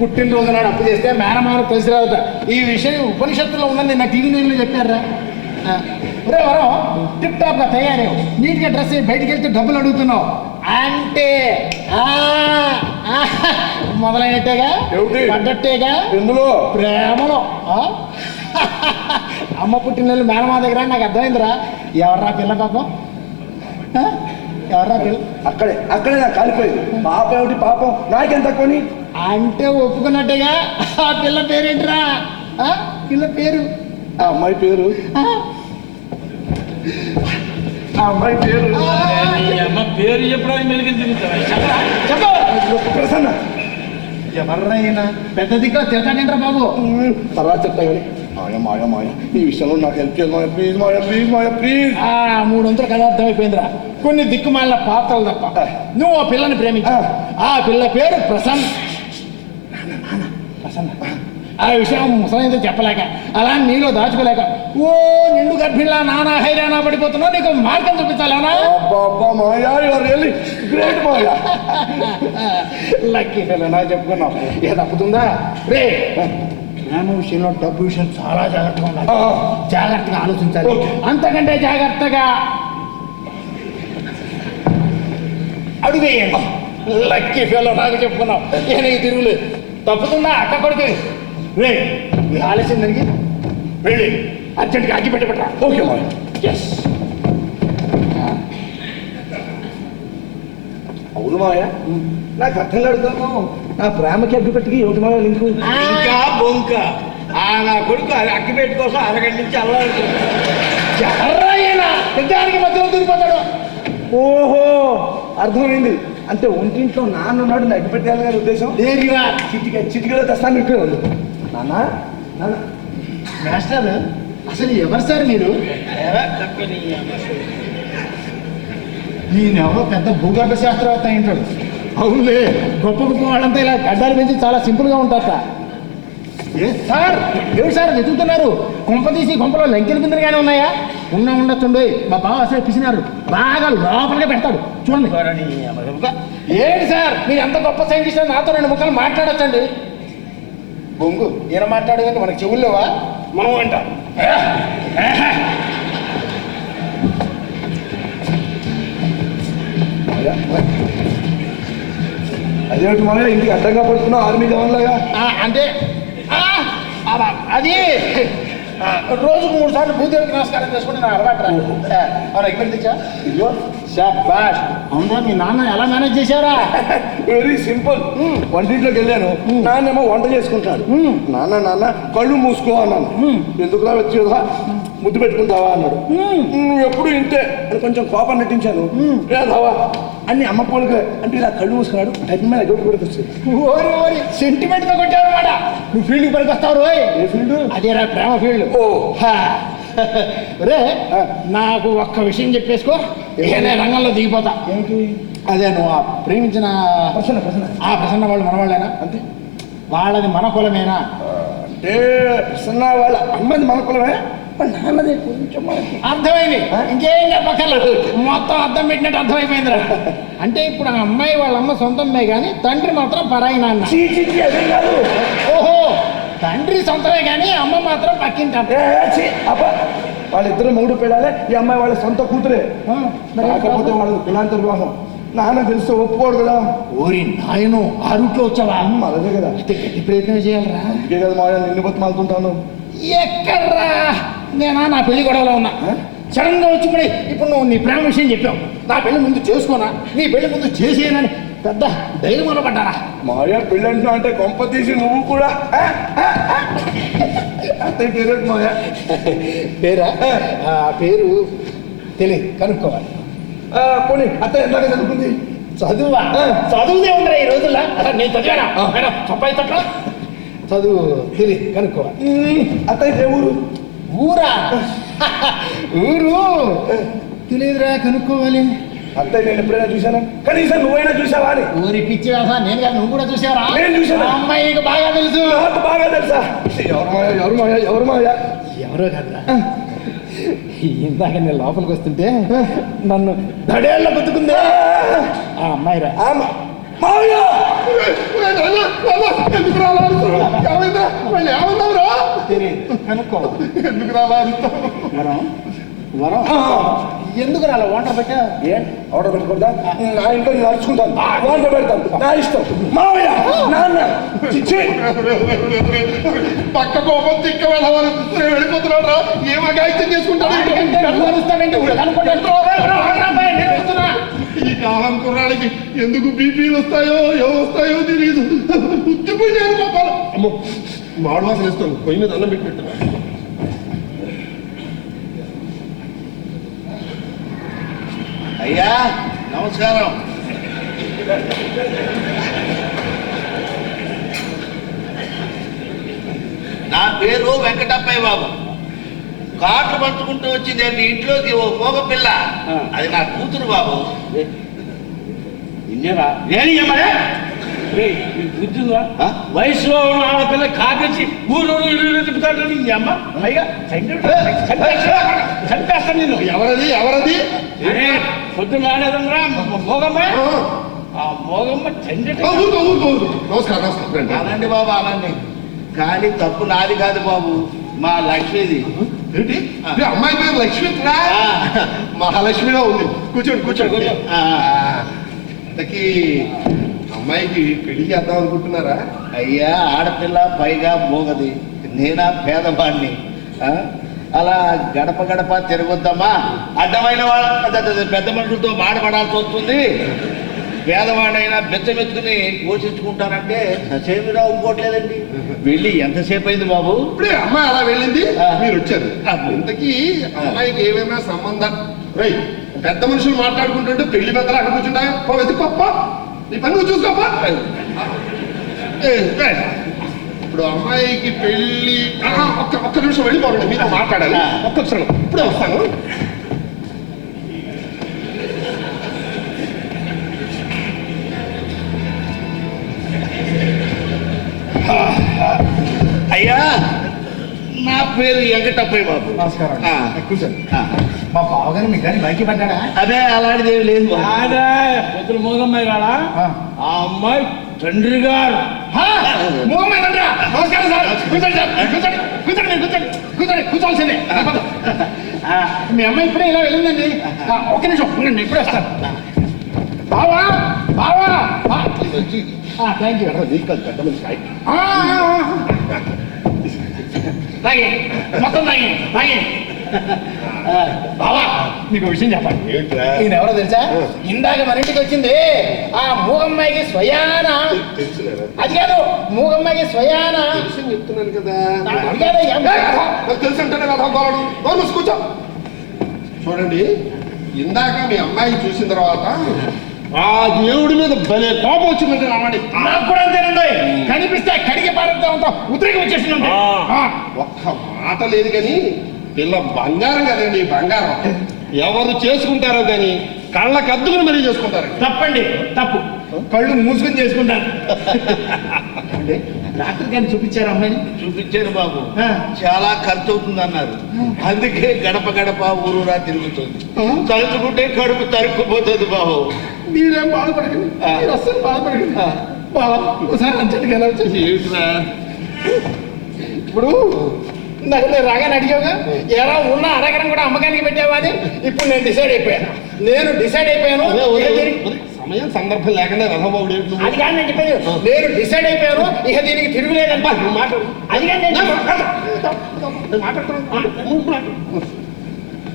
పుట్టినరోజు నాడు అప్పు చేస్తే మేనమానకు తెలిసి రాదట. ఈ విషయం ఉపనిషత్తులో ఉందని నా టీవీ న్యూస్లో చెప్పారా? ఒరే వరం, టిప్ టాప్ గా తయారేవు, నీట్ గా డ్రెస్ అయ్యి బయటికి వెళ్తే డబ్బులు అడుగుతున్నావు అంటే మొదలైనట్టేగా, పడ్డట్టేగా. ఎందులో? ప్రేమలో. అమ్మ పుట్టినరోజు మేనమా దగ్గర నాకు అర్థమైందిరా. ఎవర్రా పిల్ల పాపం? ఎవర్రా పిల్ల? అక్కడే నాకు కాలిపోయింది. పాపం ఏమిటి పాపం, నాకేం తక్కువని అంటే ఒప్పుకున్నట్టుగా. ఆ పిల్ల పేరేంటిరా? పిల్ల పేరు? ఆ అమ్మాయి పేరు అమ్మ పేరు చెప్పడానికి మెలిగింది. ప్రసన్న. ఎవర్రైనా పెద్ద దిక్కు తిడతాడేంట్రా బాబు? తర్వాత చెప్తా కానీ మాయా మాయా మాయా, ఈ విషయంలో నాకు హెల్ప్ చేయాలి Maya, please Maya please Maya please. 300 కథ అర్థమైపోయిందిరా. కొన్ని దిక్కుమాలిన పాత్రలు తప్ప. నువ్వు ఆ పిల్లని ప్రేమించా. ఆ పిల్ల పేరు ప్రసన్న. ఆ విషయం ముసలైందో చెప్పలేక, అలా నీలో దాచుకోలేక ఓ నిండు గర్భిణిలా నానా హైరానా పడిపోతున్నావు. నీకు మార్గం చూపించాలనా? Maya you are really great Maya. Lucky fellow నా చెప్పుకున్నావు. ఏ తప్పుతుందా రే? ప్రేమ విషయంలో డబ్బు విషయం చాలా జాగ్రత్తగా ఉండాలి. జాగ్రత్తగా ఆలోచించాలి. అంతకంటే జాగ్రత్తగా అడుగేయండి. లక్కీ ఫెలో నాకు చెప్పుకున్నావు. ఏ నీకు తిరుగులేదు. తప్పుతుందా అక్క కొడుకు? రే ఈ ఆలస్యం జరిగి వెళ్ళి అర్జెంట్గా అగ్గి పెట్టబట్రా. ఓకే మాయా. ఎస్. అవును మాయా, నాకు అర్థం కడుగుతాను. నా ప్రేమకి అగ్గిపెట్టికి ఏమిటి మాయా లింకు? ఇంకా బొంక. నా కొడుకు అగ్గిపెట్టి కోసం అరగంట నుంచి అల్లాడుతుంది. ఎర్రయ్యనా పెద్దానికి మధ్యలో దూరిపోతాడు. ఓహో అర్థమైంది. అంటే ఒంటింట్లో నాన్నున్నాడు, నా అగ్గిపెట్టాలి గారి ఉద్దేశం. దేనిరా చిటికలో తెస్తాను ఇప్పుడు. నాన్న నాన్న మాస్టర్, అసలు ఎవరు సార్ మీరు? నేనెవరో పెద్ద భూగర్భ శాస్త్రవేత్త ఏంటాడు. అవునులే, గొప్ప గొప్ప వాళ్ళంతా ఇలా గడ్డాలు పెంచి చాలా సింపుల్గా ఉంటారట. ఏ సార్, ఏమిటి సార్ వెతుకుతున్నారు? కొంప తీసి కొంపలో లంకెల కిందగానే ఉన్నాయా? ఉండొచ్చుండే. మా బావ అసలు పిసినారు, బాగా లోపలిగా పెడతాడు. చూడండి. ఏంటి సార్ మీరు ఎంత గొప్ప సైంటిస్ట్? నాతో 2 ముక్కలు మాట్లాడొచ్చండి. బొంగు ఈయన మాట్లాడేది మనకి చెవుల్లోవా? మనం అంటాం. అదేమిటి మాయా ఇంటికి అడ్డంగా పడుతున్నావు ఆర్మీ జవాన్లాగా? అంటే అది రోజుకు 3 సార్లు భూదేవికి నమస్కారం చేసుకుంటే నా అలవాటు రా. అవునా ఇక్కడ తెచ్చా అయ్యో శాబాష్. అవునా మీ నాన్న ఎలా మేనేజ్ చేశారా? Very simple. వంటింట్లోకి వెళ్ళాను, నాన్నేమో వంట చేసుకుంటాడు. నాన్న నాన్న కళ్ళు మూసుకో అన్నాను. ఎందుకులా వచ్చేదా, ముద్దు పెట్టుకుంటావా అన్నాడు. నువ్వు ఎప్పుడు ఇంతే అని కొంచెం కోపం నటించాను. లేదావా అన్ని అమ్మ పోలిక అంటే ఇలా కళ్ళు మూసుకున్నాడు. టైం మీద ఎప్పుడు కూడా వచ్చింది. ఓరి ఓరి సెంటిమెంట్ తో కొట్టావు అనమాట. నువ్వు ఫీల్డ్ పనికి వస్తావు రోయ్. ఏ ఫీల్డ్? అదేరా ప్రేమ ఫీల్డ్. ఓ రే నాకు ఒక్క విషయం చెప్పేసుకో, నేను రంగంలో దిగిపోతా. ఏంటి? అదే నువ్వు ఆ ప్రేమించిన ప్రసన్న వాళ్ళు మనవాళ్ళేనా? అంటే వాళ్ళది మన కులమేనా? అంటే ప్రసన్న వాళ్ళ అమ్మది మన కులమే, నాన్నది కొంచెం మనకి. అర్థమైంది, ఇంకేం చెప్పక్కర్లేదు. మొత్తం అర్థం పెట్టినట్టు అర్థమైపోయిందిరా. అంటే ఇప్పుడు ఆ అమ్మాయి వాళ్ళ అమ్మ సొంతమే కానీ తండ్రి మాత్రం పరాయి నాన్న. అదే కాదు. ఓహో, తండ్రి సొంతమే కానీ అమ్మ మాత్రం పక్కింటి అమ్మ. వాళ్ళిద్దరు మొగుడు పెళ్ళాలి, ఈ అమ్మాయి వాళ్ళ సొంత కూతురే. కాకపోతే వాళ్ళది కులాంతర వివాహం. నాన్న తెలిస్తే ఒప్పుకోడు కదా. ఓరి నాయను, ఆ రూట్లో వచ్చావా? అదే కదా. అయితే గట్టి ప్రయత్నం చేయాలరా. ఇంకే కదా మా నిన్ను బతిమాలుతుంటాను. ఎక్కడ్రా నేనా నా పెళ్లి గొడవలో ఉన్నా. సడన్ గా వచ్చి ఇప్పుడు నువ్వు నీ ప్రేమ విషయం చెప్పావు. నా పెళ్లి ముందు చేసుకోనా, నీ పెళ్లి ముందు చేసేయనని పెద్ద ధైర్యం మొదలుపడ్డారా? మాయా పెళ్ళి అంటున్నా అంటే కొంప తీసి నువ్వు కూడా అంతే పేరు మాయా. పేరా? పేరు తెలియదు, కనుక్కోవాలి. పోనీ అత్త ఎంతగా చదువుకుంది? చదువా? చదువుదే ఉండరా ఈ రోజుల్లో? నేను చదివానా మేడం? చొప్పాయి తట్ల చదువు తెలియదు, కనుక్కోవాలి. అత్తయ్య ఊరు? ఊరా? ఊరు తెలియదురా, కనుక్కోవాలి. అత్తయ్య నేను ఎప్పుడైనా చూశాను, కనీసం నువ్వైనా చూసావా అని. ఊరి పిచ్చి వ్యవసాయం నేను కాదు, నువ్వు కూడా చూసావరా? నేను చూసాను. అమ్మాయి నీకు బాగా తెలుసు. నాకు బాగా తెలుసా? ఎవరు మాయా? ఎవరో కాదురా, ఇందాక నేను లోపలికి వస్తుంటే నన్ను దడేళ్ళ బతుకుందే ఆ అమ్మాయిరా. తెలియదు, కనుక్కో. ఎందుకు రాలా? వరం వరం ఎందుకు అలా వంటర్ పెట్టా? ఆర్డర్ పెట్టుకుంటా? నా ఇంట్లో నేను అరుచుకుంటాను, వంట పెడతాను, నా ఇష్టం. మావయ్య నాన్న పక్క కోపం తిక్క వెళ్ళవాలి, వెళ్ళిపోతున్నాడు రా. ఏమో గాయత్యం చేసుకుంటాను. ఈ కాలం కుర్రాడికి ఎందుకు బీపీలు వస్తాయో ఏమో వస్తాయో తెలియదు. ఉత్తిపోయాను పాపాలు. అమ్మో మాడు వాసన వేస్తాను, పొయ్యి మీద అన్నం పెట్టి పెట్టాను. అయ్యా నమస్కారం. నా పేరు వెంకటప్పయ్య బాబు. కార్లు పట్టుకుంటూ వచ్చింది మీ ఇంట్లోకి ఓ మోగ పిల్ల, అది నా కూతురు బాబు. వయసులో ఉన్న ఆడపిల్ల కాపించి ఊరు తిప్పుతాడు నీ అమ్మ. పైగా చంపేస్తాను నిన్ను. ఎవరది ఎవరది? పొద్దున్న రాలేదమ్మా మోగమ్మ. ఆ మోగమ్మ చండి. నమస్కారం నమస్కారం. అనండి బాబు అనండి, కానీ తప్పు నాది కాదు బాబు, మా లక్ష్మిది. ఏంటి అమ్మాయి పేరు లక్ష్మి? మహాలక్ష్మిగా ఉంది. కూర్చోండి కూర్చోండి. ఇంతకీ అమ్మాయికి పెళ్లి చేద్దాం అనుకుంటున్నారా? అయ్యా ఆడపిల్ల, పైగా మోగది, నేనా పేదవాడిని. అలా గడప గడప తిరగొద్దామా, అడ్డమైన వాళ్ళ పెద్ద మనుషులతో మాడపడాల్సి వస్తుంది. పేదవాడైనా బెచ్చమెత్తుకుని పోషించుకుంటానంటే ససేమిరా ఒప్పుకోవట్లేదండి. వెళ్ళి ఎంతసేపు అయింది బాబు? ఇప్పుడే అమ్మాయి అలా వెళ్ళింది, మీరు వచ్చారు. ఇంతకీ అమ్మాయికి ఏమైనా సంబంధం? రై పెద్ద మనుషులు మాట్లాడుకుంటుంటే పెళ్లి పెద్దలు అక్కడ కూర్చుంటా. వెతుకోప్ప, నీ పని నువ్వు చూసుకోప్ప. ఇప్పుడు అమ్మాయికి పెళ్లి ఒక్క నిమిషం వెళ్ళిపోవాలి, మీతో మాట్లాడాలి. ఒక్క క్షణం, ఇప్పుడే వస్తాను. అయ్యా నా పేరు వెంకటప్పయ్య బాబు. నమస్కారం. కూర్చోండి. మా బావగారు మీకు కానీ బయట పడ్డాడా? అదే అలాంటిది ఏమి లేదు బాబు. పొద్దున మోగమ్మాయి రాడా? ఆ అమ్మాయి తండ్రి గారు. నమస్కారం సార్. కూర్చోండి సార్, కూర్చోండి కూర్చోండి కూర్చోండి కూర్చోండి కూర్చోవాల్సిందే. మీ అమ్మాయి ఇప్పుడే ఇలా వెళ్ళిందండి. ఒక్క నిమిషం ఉండండి, ఇప్పుడే వస్తాను. బావా బావా. Thank you. పెద్ద మనిషి తాగే మొత్తం తాగే బావా మీకు విషయం చెప్పండి. ఏంట్రా? ఈయన ఎవరో తెలుసా? ఇందాక మన ఇంటికి వచ్చింది ఆ మూగమ్మాయికి స్వయాన. తెలుసులేరా? అది కాదు, మూగమ్మాయికి స్వయాన. విషయం చెప్తున్నాను కదా. అది కాదు, నాకు తెలుసు అంటేనే కదా గోలడు. నోరు కూర్చో. చూడండి, ఇందాక మీ అమ్మాయిని చూసిన తర్వాత ఆ దేవుడి మీద భలే కోపం వచ్చిందంటే రావండి. నాకు కూడా అంతేనండి. కనిపిస్తే కడిగి పారేద్దాం ఉంటాం, ఉద్రేకం వచ్చేసిందండి. ఒక్క మాట లేదు కానీ పిల్ల బంగారం కదండి, బంగారం. ఎవరు చేసుకుంటారో కానీ కళ్ళకు అద్దుకుని మరీ చేసుకుంటారు. తప్పండి, తప్పు. కళ్ళు మూసుకొని చేసుకుంటాను. అంటే డాక్టర్ గారిని చూపించారు అమ్మాయిని? చూపించారు బాబు. ఆ. చాలా ఖర్చు అవుతుంది అన్నారు. అందుకే గడప గడప ఊరూరా తిరుగుతుంది. తలుచుకుంటే కడుపు తరుక్కుపోతుంది బాబు. మీరేం బాధపడకండి, మీరు అస్సలు బాధపడకండి. బాబా ఒకసారి అంచండి కదా వచ్చేసి. ఏమిట్రా? ఇప్పుడు నాకు నేను రాగానే అడిగావుగా, ఎలా ఉన్న అరగడం కూడా అమ్మకానికి పెట్టావా అని. ఇప్పుడు నేను డిసైడ్ అయిపోయాను. సమయం సందర్భం లేకుండా రథబాబుడు అది కానీ నేను చెప్పేది. నేను డిసైడ్ అయిపోయాను, ఇక దీనికి తిరుగులేదంట. మాట్లాడు. అది కానీ నేను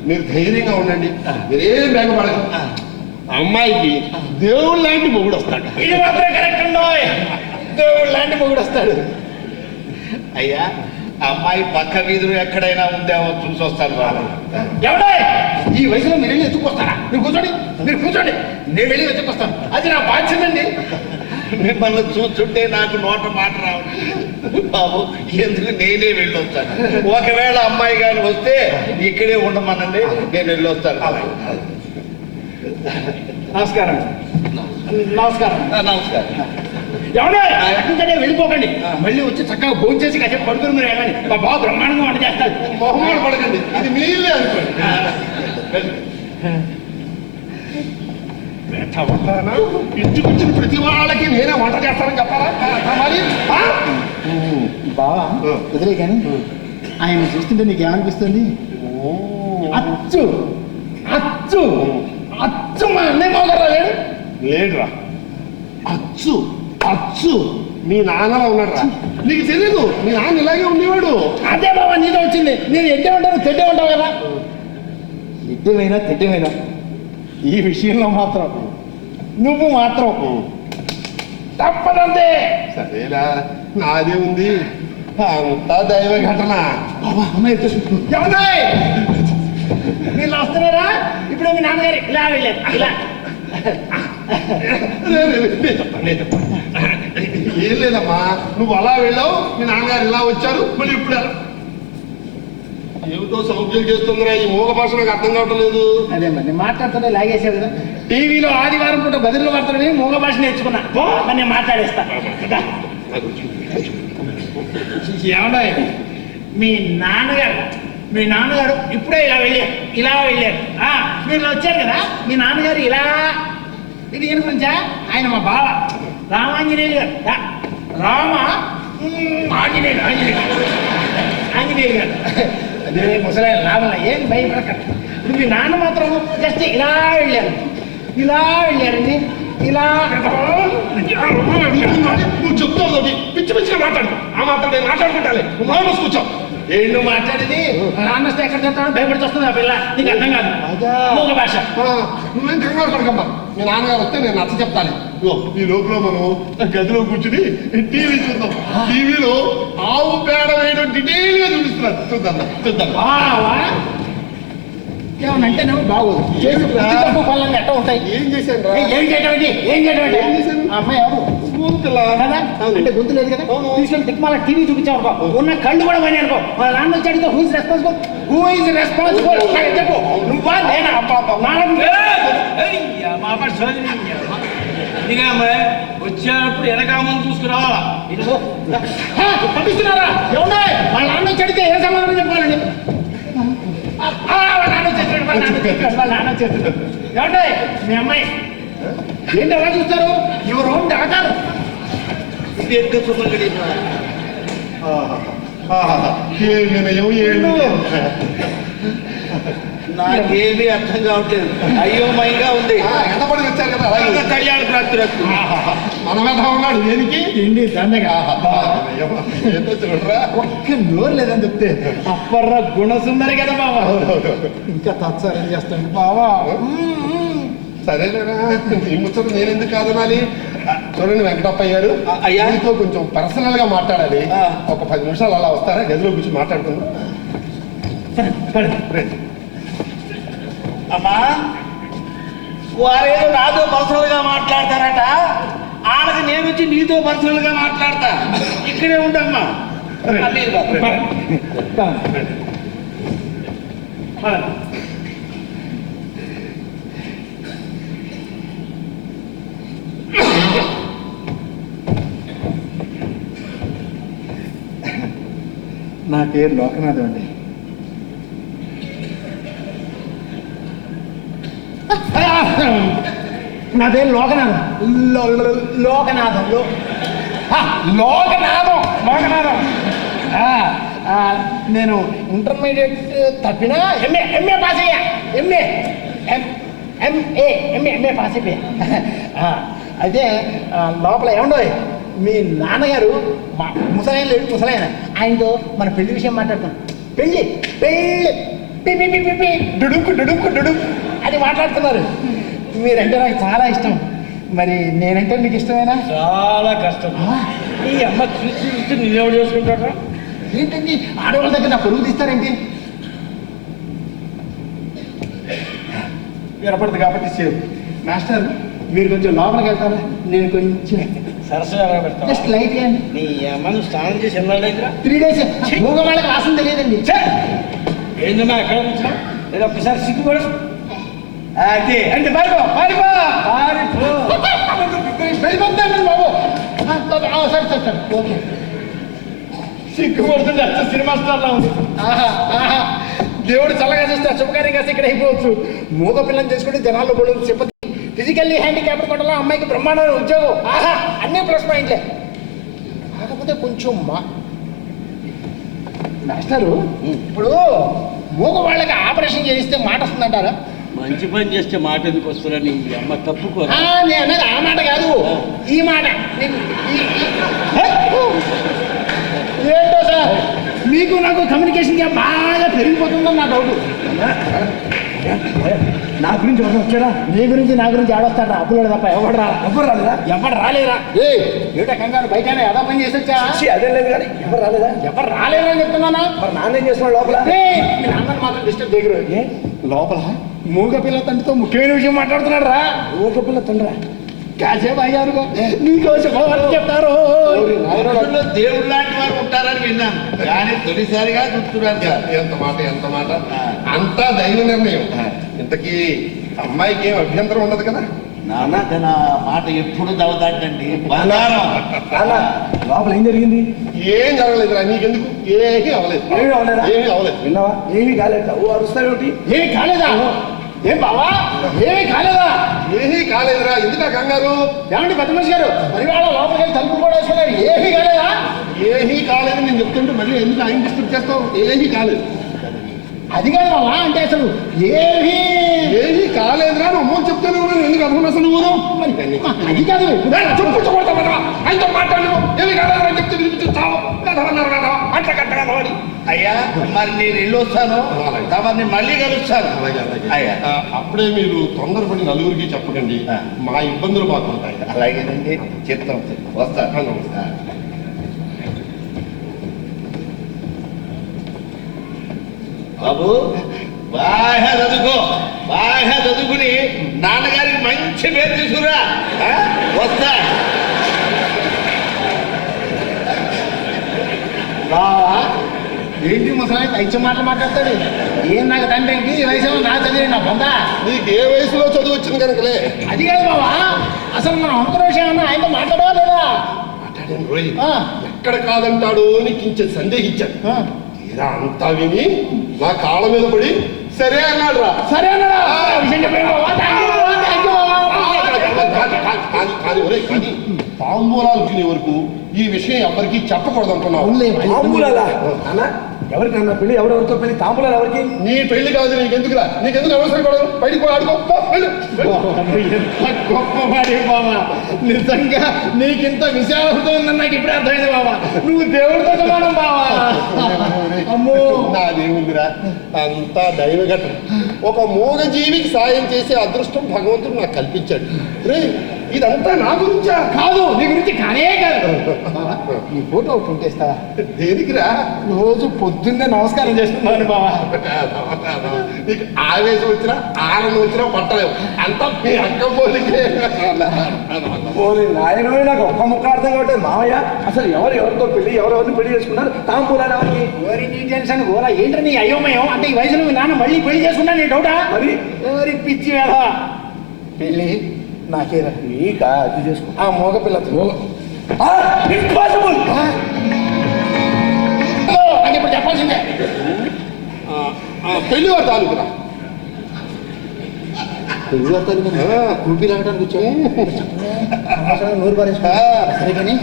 మీరు ధైర్యంగా ఉండండి, మీరేం బేగపడదు. అమ్మాయికి దేవుడు లాంటి మొగుడు వస్తాడు. ఇది మాత్రం కరెక్ట్ ఉండోయ్. దేవుడు లాంటి మొగుడు వస్తాడు. అయ్యా, అమ్మాయి పక్క వీధులు ఎక్కడైనా ఉందేమో చూసి వస్తాను బాబు. ఎవడే ఈ వయసులో మీరు వెళ్ళి ఎత్తుకొస్తారా? మీరు కూర్చోండి, నేను వెళ్ళి ఎత్తుకొస్తాను. అది నా బాధ్యత అండి. మిమ్మల్ని చూస్తుంటే నాకు నోట మాట రావు బాబు. ఎందుకు నేనే వెళ్ళొస్తాను. ఒకవేళ అమ్మాయి గారు వస్తే ఇక్కడే ఉండమనండి, నేను వెళ్ళొస్తాను. నమస్కారం. నమస్కారం. ఎవడో ఎక్కడికంటే వెళ్ళిపోకండి. మళ్ళీ వచ్చి చక్కగా భోజనం చేసి కాసేపు పడుకుని మీరు ఏమని మా బాబు బ్రహ్మాండంగా వంట చేస్తారు. మొహమాట పడకండి, ఇది మీరే అనుకోండి. ఇంటికొచ్చిన ప్రతి వాళ్ళకి నేనే వంట చేస్తానని చెప్పాలా మరి? బావా కుదిరే కానీ ఆయన చూస్తుంటే నీకు ఏమనిపిస్తుంది? అచ్చు అచ్చు అచ్చు మా అన్నయ్య మోగరా లేడు? లేడురా. అచ్చు అచ్చు మీ నాన్నలా ఉన్నాడురా. నీకు తెలీదు, మీ నాన్న ఇలాగే ఉండేవాడు. అదే బాబా నీతో వచ్చింది. నేను ఎడ్డే ఉంటాను, తెడ్డే ఉంటావు కదా. ఎడ్డమైనా తెడ్డమైనా ఈ విషయంలో మాత్రం నువ్వు మాత్రం తప్పదంతే. సరేరా, నాదే ఉంది, అంతా దైవ ఘటన. ఎవరై వీళ్ళు వస్తున్నారా? ఇప్పుడు మీ నాన్నగారు ఇలా వెళ్ళారు. ఇలా ఏం లేదమ్మా, నువ్వు అలా వెళ్ళావు, మీ నాన్నగారు ఇలా వచ్చారు, మళ్ళీ ఇప్పుడు ఎలా? ఏమిటో సౌఖ్యం చేస్తుందిరా ఈ మూగ భాష, నాకు అర్థం కావటం లేదు. అదే మరి మాట్లాడుతుంటే లాగేసావు కదా. టీవీలో ఆదివారం పూట బదిలీలో వార్తలు విని మూగ భాష నేర్చుకున్నా. మరి నేను మాట్లాడేస్తా. ఏమన్నా మీ నాన్నగారు ఇప్పుడే ఇలా వెళ్ళారు. మీరు వచ్చారు కదా, మీ నాన్నగారు ఇలా. ఇది ఏం గురించా? ఆయన మా బావ రామాంజనేయులు గారు. ఆంజనేయులు గారు. అదే ముసలాయన రామల. ఏం భయపడకండి. ఇప్పుడు మీ నాన్న మాత్రం జస్ట్ ఇలా వెళ్ళారండి. ఇలా నువ్వు చెప్తావు పిచ్చి పిచ్చిగా మాట్లాడు. ఆ మాట్లాడు, నేను మాట్లాడుకుంటాను. నువ్వు మామూలు కూర్చో. ఏండు మాట్లాడేది? నాన్న వస్తే ఎక్కడ చెప్తాడో భయపడి వస్తుంది ఆ పిల్ల. నీకు అర్థం కాదు మూగ భాష. నువ్వేం కంగారు పడకమ్మా, మీ నాన్నగారు వస్తే నేను నచ్చ చెప్తాను. ఈ లోపల మనం గదిలో కూర్చుని టీవీ చూద్దాం. టీవీలో ఆవు పేడ వేయడం డీటెయిల్ గా చూపిస్తున్నారు. చూద్దాం. ఏమనంటే నువ్వు బాగోదు. తప్పు పనులన్నీ ఎట్ట ఉంటాయి. ఏం చేశాను? ఏం చేయడం అమ్మాయి ఎవరు పిల్ల కదా? అంటే గొంతు లేదు కదా, తీసుకెళ్ళి దిక్మాల టీవీ చూపించావు అనుకో, ఉన్న కళ్ళు కూడా పోయినాయి అనుకో. వాళ్ళ నాన్న వచ్చి అడిగితే హూ ఇస్ రెస్పాన్సిబుల్ చెప్పు. నువ్వా నేనా? వచ్చేటప్పుడు వెనకామని చూసుకురావాలా? పంపిస్తున్నారా? ఎవడా వాళ్ళ నాన్న వచ్చి అడిగితే ఏ సమాధానం చెప్పాలండి? వాళ్ళ నాన్న వచ్చేస్తున్నాడు. ఏమంటే మీ అమ్మాయి ఏంటి ఎలా చూస్తారు? ఎవరు డాక్టర్ ఏం వినయం, ఏం నాకేమీ అర్థం కావట్లేదు, అయోమయంగా ఉంది. ఎంతపడి వచ్చారు కదా అలాగే కళ్యాణ ప్రాప్తి మన మీద ఉన్నాడు దేనికి తిండి దండగా ఏంటో చూడరా ఒక్క నోరు లేదని చెప్తే అప్పర్రా గుణసుందరి కదా బావా. ఇంకా తత్సారం చేస్తాను బావా. సరేలేరా ఈ ముచ్చట నేను ఎందుకు కాదనాలి. చూడండి వెంకటప్పయ్య గారు, అయ్యా. మీతో కొంచెం పర్సనల్ గా మాట్లాడాలి. ఆ. ఒక 10 నిమిషాలు అలా వస్తారా, గదిలో కూర్చొని మాట్లాడుకుందాం. అమ్మా, వారేదో నాతో పర్సనల్ గా మాట్లాడతారట, ఆనకి నేను వచ్చి నీతో పర్సనల్ గా మాట్లాడతా. ఇక్కడే ఉండమ్మా. నా పేరు లోకనాథం అండి. నా పేరు లోకనాథం. లోకనాథం లోకనాథం లోకనాథం. నేను ఇంటర్మీడియట్ తప్పినా ఎంఏ పాస్ అయ్యా. ఎంఏ పాస్ అయిపోయా. అయితే లోపల ఏమండో మీ నాన్నగారు మా ముసలాయన లేడు, ముసలాయన ఆయనతో మన పెళ్లి విషయం మాట్లాడుతాం. పెళ్ళి పెళ్ళి డుడుంకు డుడుంకు డుడుంకు అని మాట్లాడుతున్నారు. మీరంటే నాకు చాలా ఇష్టం. మరి నేనంటే మీకు ఇష్టమేనా? చాలా కష్టం. ఈ అమ్మ చూసి చూసి నిలబడి చేసుకుంటారా? ఏంటండి ఆడవాళ్ళ దగ్గర నా పొరుగు తీస్తారేంటి? వినపడదు కాబట్టి సేవ్. మాస్టర్ మీరు కొంచెం లోపలికి వెళ్తారా? నేను కొంచెం సరస్వగా పెడతాం. జస్ట్ లైట్ అండి. నీ అమ్మను స్నానం చేసి ఎన్నాళ్ళైందిరా? 3 days. మూగ వాళ్ళకి వాసన తెలియదండి. ఏందమ్మా ఎక్కడ కూర్చున్నావు? నేను ఒక్కసారి సిగ్గుపడు. అదే అంటే పారిపో పారిపో పారిపో వెళ్ళిపోతాను బాబు. సరే సరే సరే ఓకే. సిగ్గుపడుతుంది అచ్చ సినిమా స్టార్లా ఉంది. దేవుడు చల్లగా చూస్తే శుభకార్యం కాస్త ఇక్కడ అయిపోవచ్చు. మూగ పిల్లని చేసుకుంటే జనాల్లో కూడా సింపతి. ఫిజికల్లీ హ్యాండిక్యాప్డ్ కొట్టాల అమ్మాయికి బ్రహ్మాండమైన ఉద్యోగం. అన్నీ ప్లస్ పాయింట్లే. కాకపోతే కొంచెం మాస్టరు ఇప్పుడు మూగ వాళ్ళకి ఆపరేషన్ చేయిస్తే మాట వస్తుందంటారా? మంచి పని చేస్తే మాట ఎందుకు వస్తున్నా? నీ అమ్మ తప్పుకో. నేను అన్నది ఆ మాట కాదు, ఈ మాట. ఏంటో సార్ మీకు నాకు కమ్యూనికేషన్ గ్యాప్ బాగా పెరిగిపోతుందని నా డౌట్. నా గురించి ఎవరు వచ్చారా? నీ గురించి నా గురించి ఆడొస్తాడా? అప్పులు తప్ప ఎవరు రాలేదా? ఎవరు రాలేరా? ఏటా కంగారు బయటనే ఎలా పని చేసి వచ్చా? అదే లేదు కానీ ఎవరు రాలేదా? ఎవరు రాలేదా అని చెప్తున్నానా? మరి నాన్నేం చేస్తున్నాడు లోపల? మీ నాన్నని మాత్రం డిస్టర్బ్ దగ్గర లోపల మూగ పిల్ల తండ్రితో ముఖ్యమైన విషయం మాట్లాడుతున్నాడు రా. మూగ పిల్ల తండ్రా? కాసేపు అయ్యారు నీకోసం చెప్తారు. దేవుడు లాంటి వారు ఉంటారని విన్నాను, కానీ తొలిసారిగా చూస్తున్నారు. ఎంత మాట అంతా దైవ నిర్ణయం. ఇంతకీ అమ్మాయికి ఏం అభ్యంతరం ఉండదు కదా? నాన్న నా మాట ఎప్పుడు దవదాటండి. బంగారం లోపల ఏం జరిగింది? ఏం జరగలేదురా, నీకెందుకు? ఏమీ అవ్వలేదు. ఏమీ అవ్వలేదు. విన్నావా? ఏమీ కాలేట. ఓ అరుస్తారేమిటి? ఏమి కాలేదా? ఏం బావా ఏమీ కాలేదా? ఏమీ కాలేదురా, ఎందుకా కంగారు? ఏమండి పెద్ద మనిషి గారు, మరి వాళ్ళ లోపలికి వెళ్ళి తలుపులు కూడా వేసుకున్నారు. ఏమీ కాలేదా? ఏమీ కాలేదు నేను చెప్తుంటే మళ్ళీ ఎందుకు ఆయన డిస్టర్బ్ చేస్తావు? ఏమీ కాలేదు. అది కాదు బావా, అంటే అసలు ఏమీ కాలేదురా, నువ్వు అమ్మని చెప్తాను నువ్వు ఎందుకు అర్థం అసలు నువ్వు మరి అది కాదు. ఆయనతో మాట్లాడు. ఏమీ కాలేదురా చెప్తే వినిపించావు అట్లా కట్టగా వాడి. అయ్యా మరి నేను వెళ్ళొస్తాను, తమని మళ్ళీ కలుస్తాను. అయ్యా అప్పుడే మీరు తొందరపడి నలుగురికి చెప్పకండి, మా ఇబ్బందులు మాకు ఉంటాయి. అలాగేనండి, చెప్తాం. వస్తాను. బాబు బాగా చదువుకుని నాన్నగారికి మంచి పేరు తీసుకురా. వస్తా. బావా ఏంటి ముసలి పైచ మాటలు మాట్లాడతాడు? ఏం నాకు తండ్రి ఏంటి? ఈ వయసులో నా చదివి నా పొందా. నీకు ఏ వయసులో చదువు వచ్చింది కనుకలే. అది కాదు బావా, అసలు మనం అనుకున్న విషయం ఏమన్నా ఆయనతో మాట్లాడవా లేదా? మాట్లాడాను రోయ్. ఎక్కడ కాదంటాడు అని కించెం సందేహించాను. తీరా అంతా విని నా కాళ్ళ మీద పడి సరే అన్నాడు రా. సరే అన్నాడా? విషయం చెప్పాను బావా. థ్యాంక్ యూ బావా. కానీ తాంబూలాలు తినే వరకు ఈ విషయం ఎవరికి చెప్పకూడదు అనుకున్నావు. తాంబూలాలా? అన్న ఎవరికి అన్న పెళ్లి ఎవరెవరితో పెళ్లి తాంబూలాలు ఎవరికి? నీ పెళ్లి కాదు, నీకెందుకురా? నీకెందుకు అవసరం కూడా? బయటికి పోయి ఆడుకో, పో, వెళ్ళు. గొప్పవాడి బాబా, నిజంగా నీకింత విశాలత ఉందని నాకు ఇప్పుడే అర్థమైంది బాబా. నువ్వు దేవుడితో సమానం బాబా. అమ్మో, నాదేముందిరా, అంతా దైవఘటన. ఒక మూగ జీవికి సాయం చేసే అదృష్టం భగవంతుడు నాకు కల్పించాడు. రే, ఇదంతా నా గురించా? కాదు, నీ గురించి కానే కాదు. బాబా, నీ ఫోటో ఒకటి ఉంటేస్తావా? దేనికిరా? రోజు పొద్దున్నే నమస్కారం చేస్తున్నాను బాబా. నీకు ఆవేశం వచ్చినా ఆనందం వచ్చినా పట్టలేవు, అంతా మీ అక్క పోలికే. ఓరి నాయన, నాకు ఒక్క ముక్క అర్థం కాబట్టి మావయ్య, అసలు ఎవరితో పెళ్లి, ఎవరెవరిని పెళ్లి చేసుకున్నారు, తాంబూలాలు ఎవరికి? ఓరి నీ టెన్షన్ ఓరా, ఏంటని నీ అయోమయం? అంటే ఈ వయసులో మీ నాన్న మళ్ళీ పెళ్లి చేసుకున్నా నీ డౌటా? మరి ఓరి పిచ్చి వేళ, పెళ్లి నాకేరా? నీకా? అది చేసుకో. ఆ మోగ పిల్లతో ఇంపాసిబుల్ అంటే ఇప్పుడు చెప్పాల్సిందే. పెళ్లి వారు తాలూకురా. పెళ్లి వార్తలు కూపీ రావడానికి వచ్చాయి. నూరు పారేసుకో. సరే కానీ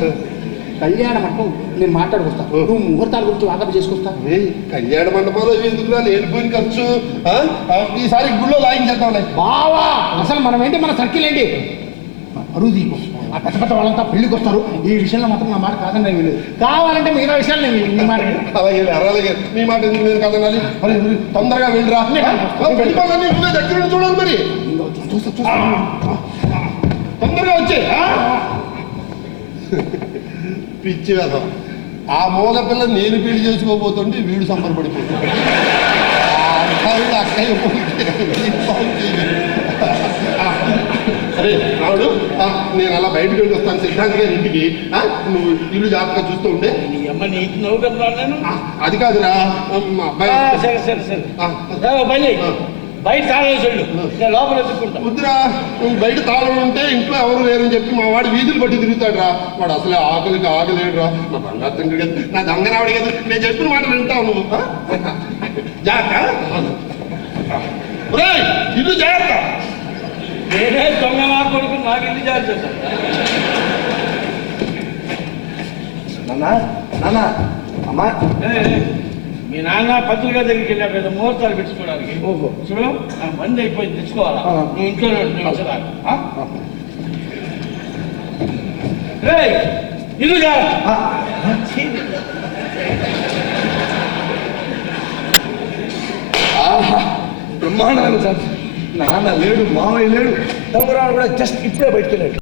కళ్యాణ మండపం నేను మాట్లాడుకొస్తా, నువ్వు ముహూర్తాల గురించి వాకప్ చేసుకొస్తా. కళ్యాణ మండపంలో ఎందుకురా లేనిపోయిన ఖర్చు? ఈసారి గుళ్ళో లాగించేద్దాం. బావా, అసలు మనం ఏంటి, మన సర్కిల్ ఏంటి? అరువు దీపం. ఆ పెద్ద పెద్ద వాళ్ళంతా పెళ్లికి వస్తారు. ఈ విషయంలో మాత్రం నా మాట కాదని వీళ్ళు, కావాలంటే మిగతా విషయాలు నేను నీ మాట. అలాగే అలాగే, నీ మాట ఎందుకు నేను కాదనాలి? మరి తొందరగా వెళ్ళరా. వెళ్ళిపోవాలని నువ్వే దగ్గర నుండి చూడాలి. మరి చూస్తా తొందరగా వచ్చే. పిచ్చి వేదం. ఆ మూల పిల్ల నేను పెళ్లి చేసుకోబోతుంటే వీడు సంబరపడిపోతాడు. అక్కయ్య అరే రావుడు, నేను అలా బయటకు వెళ్ళి వస్తాను సిద్ధాంత్ గారి ఇంటికి. నువ్వు ఇల్లు జాగ్రత్తగా చూస్తూ ఉంటే. అది కాదురా అబ్బాయి. బయట తాళం వేసాడు, నేను లోపల ఎత్తుకుంటా. వద్దురా, నువ్వు బయట తాళం ఉంటే ఇంట్లో ఎవరు లేరని చెప్పి మా వాడు వీధులు పట్టి తిరుగుతాడు రా. వాడు అసలే ఆకలికి ఆగలేడు రా. నా బంగారు తండ్రి కదా, నా దొంగనావిడి కదా. నేను చెప్పిన మాట వింటావు నువ్వు. జాగ్రత్త, ఇల్లు జాగ్రత్త. నేనే దొంగ నా కొడుకు, నాకు ఇల్లు జాగ్రత్త. నాన్న అమ్మా, మీ నాన్న పత్రిక దగ్గరికి వెళ్ళా పెద్ద ముహూర్తాలు పెట్టుకోవడానికి. ఓహో, చూడు నా మంది అయిపోయింది, తెచ్చుకోవాలా? నువ్వు ఇంట్లో ఇల్లు బ్రహ్మాండాలు సార్. నాన్న లేడు, మామయ్య లేడు, తమ్మురాడు కూడా జస్ట్ ఇప్పుడే బయటకు వెళ్ళాడు.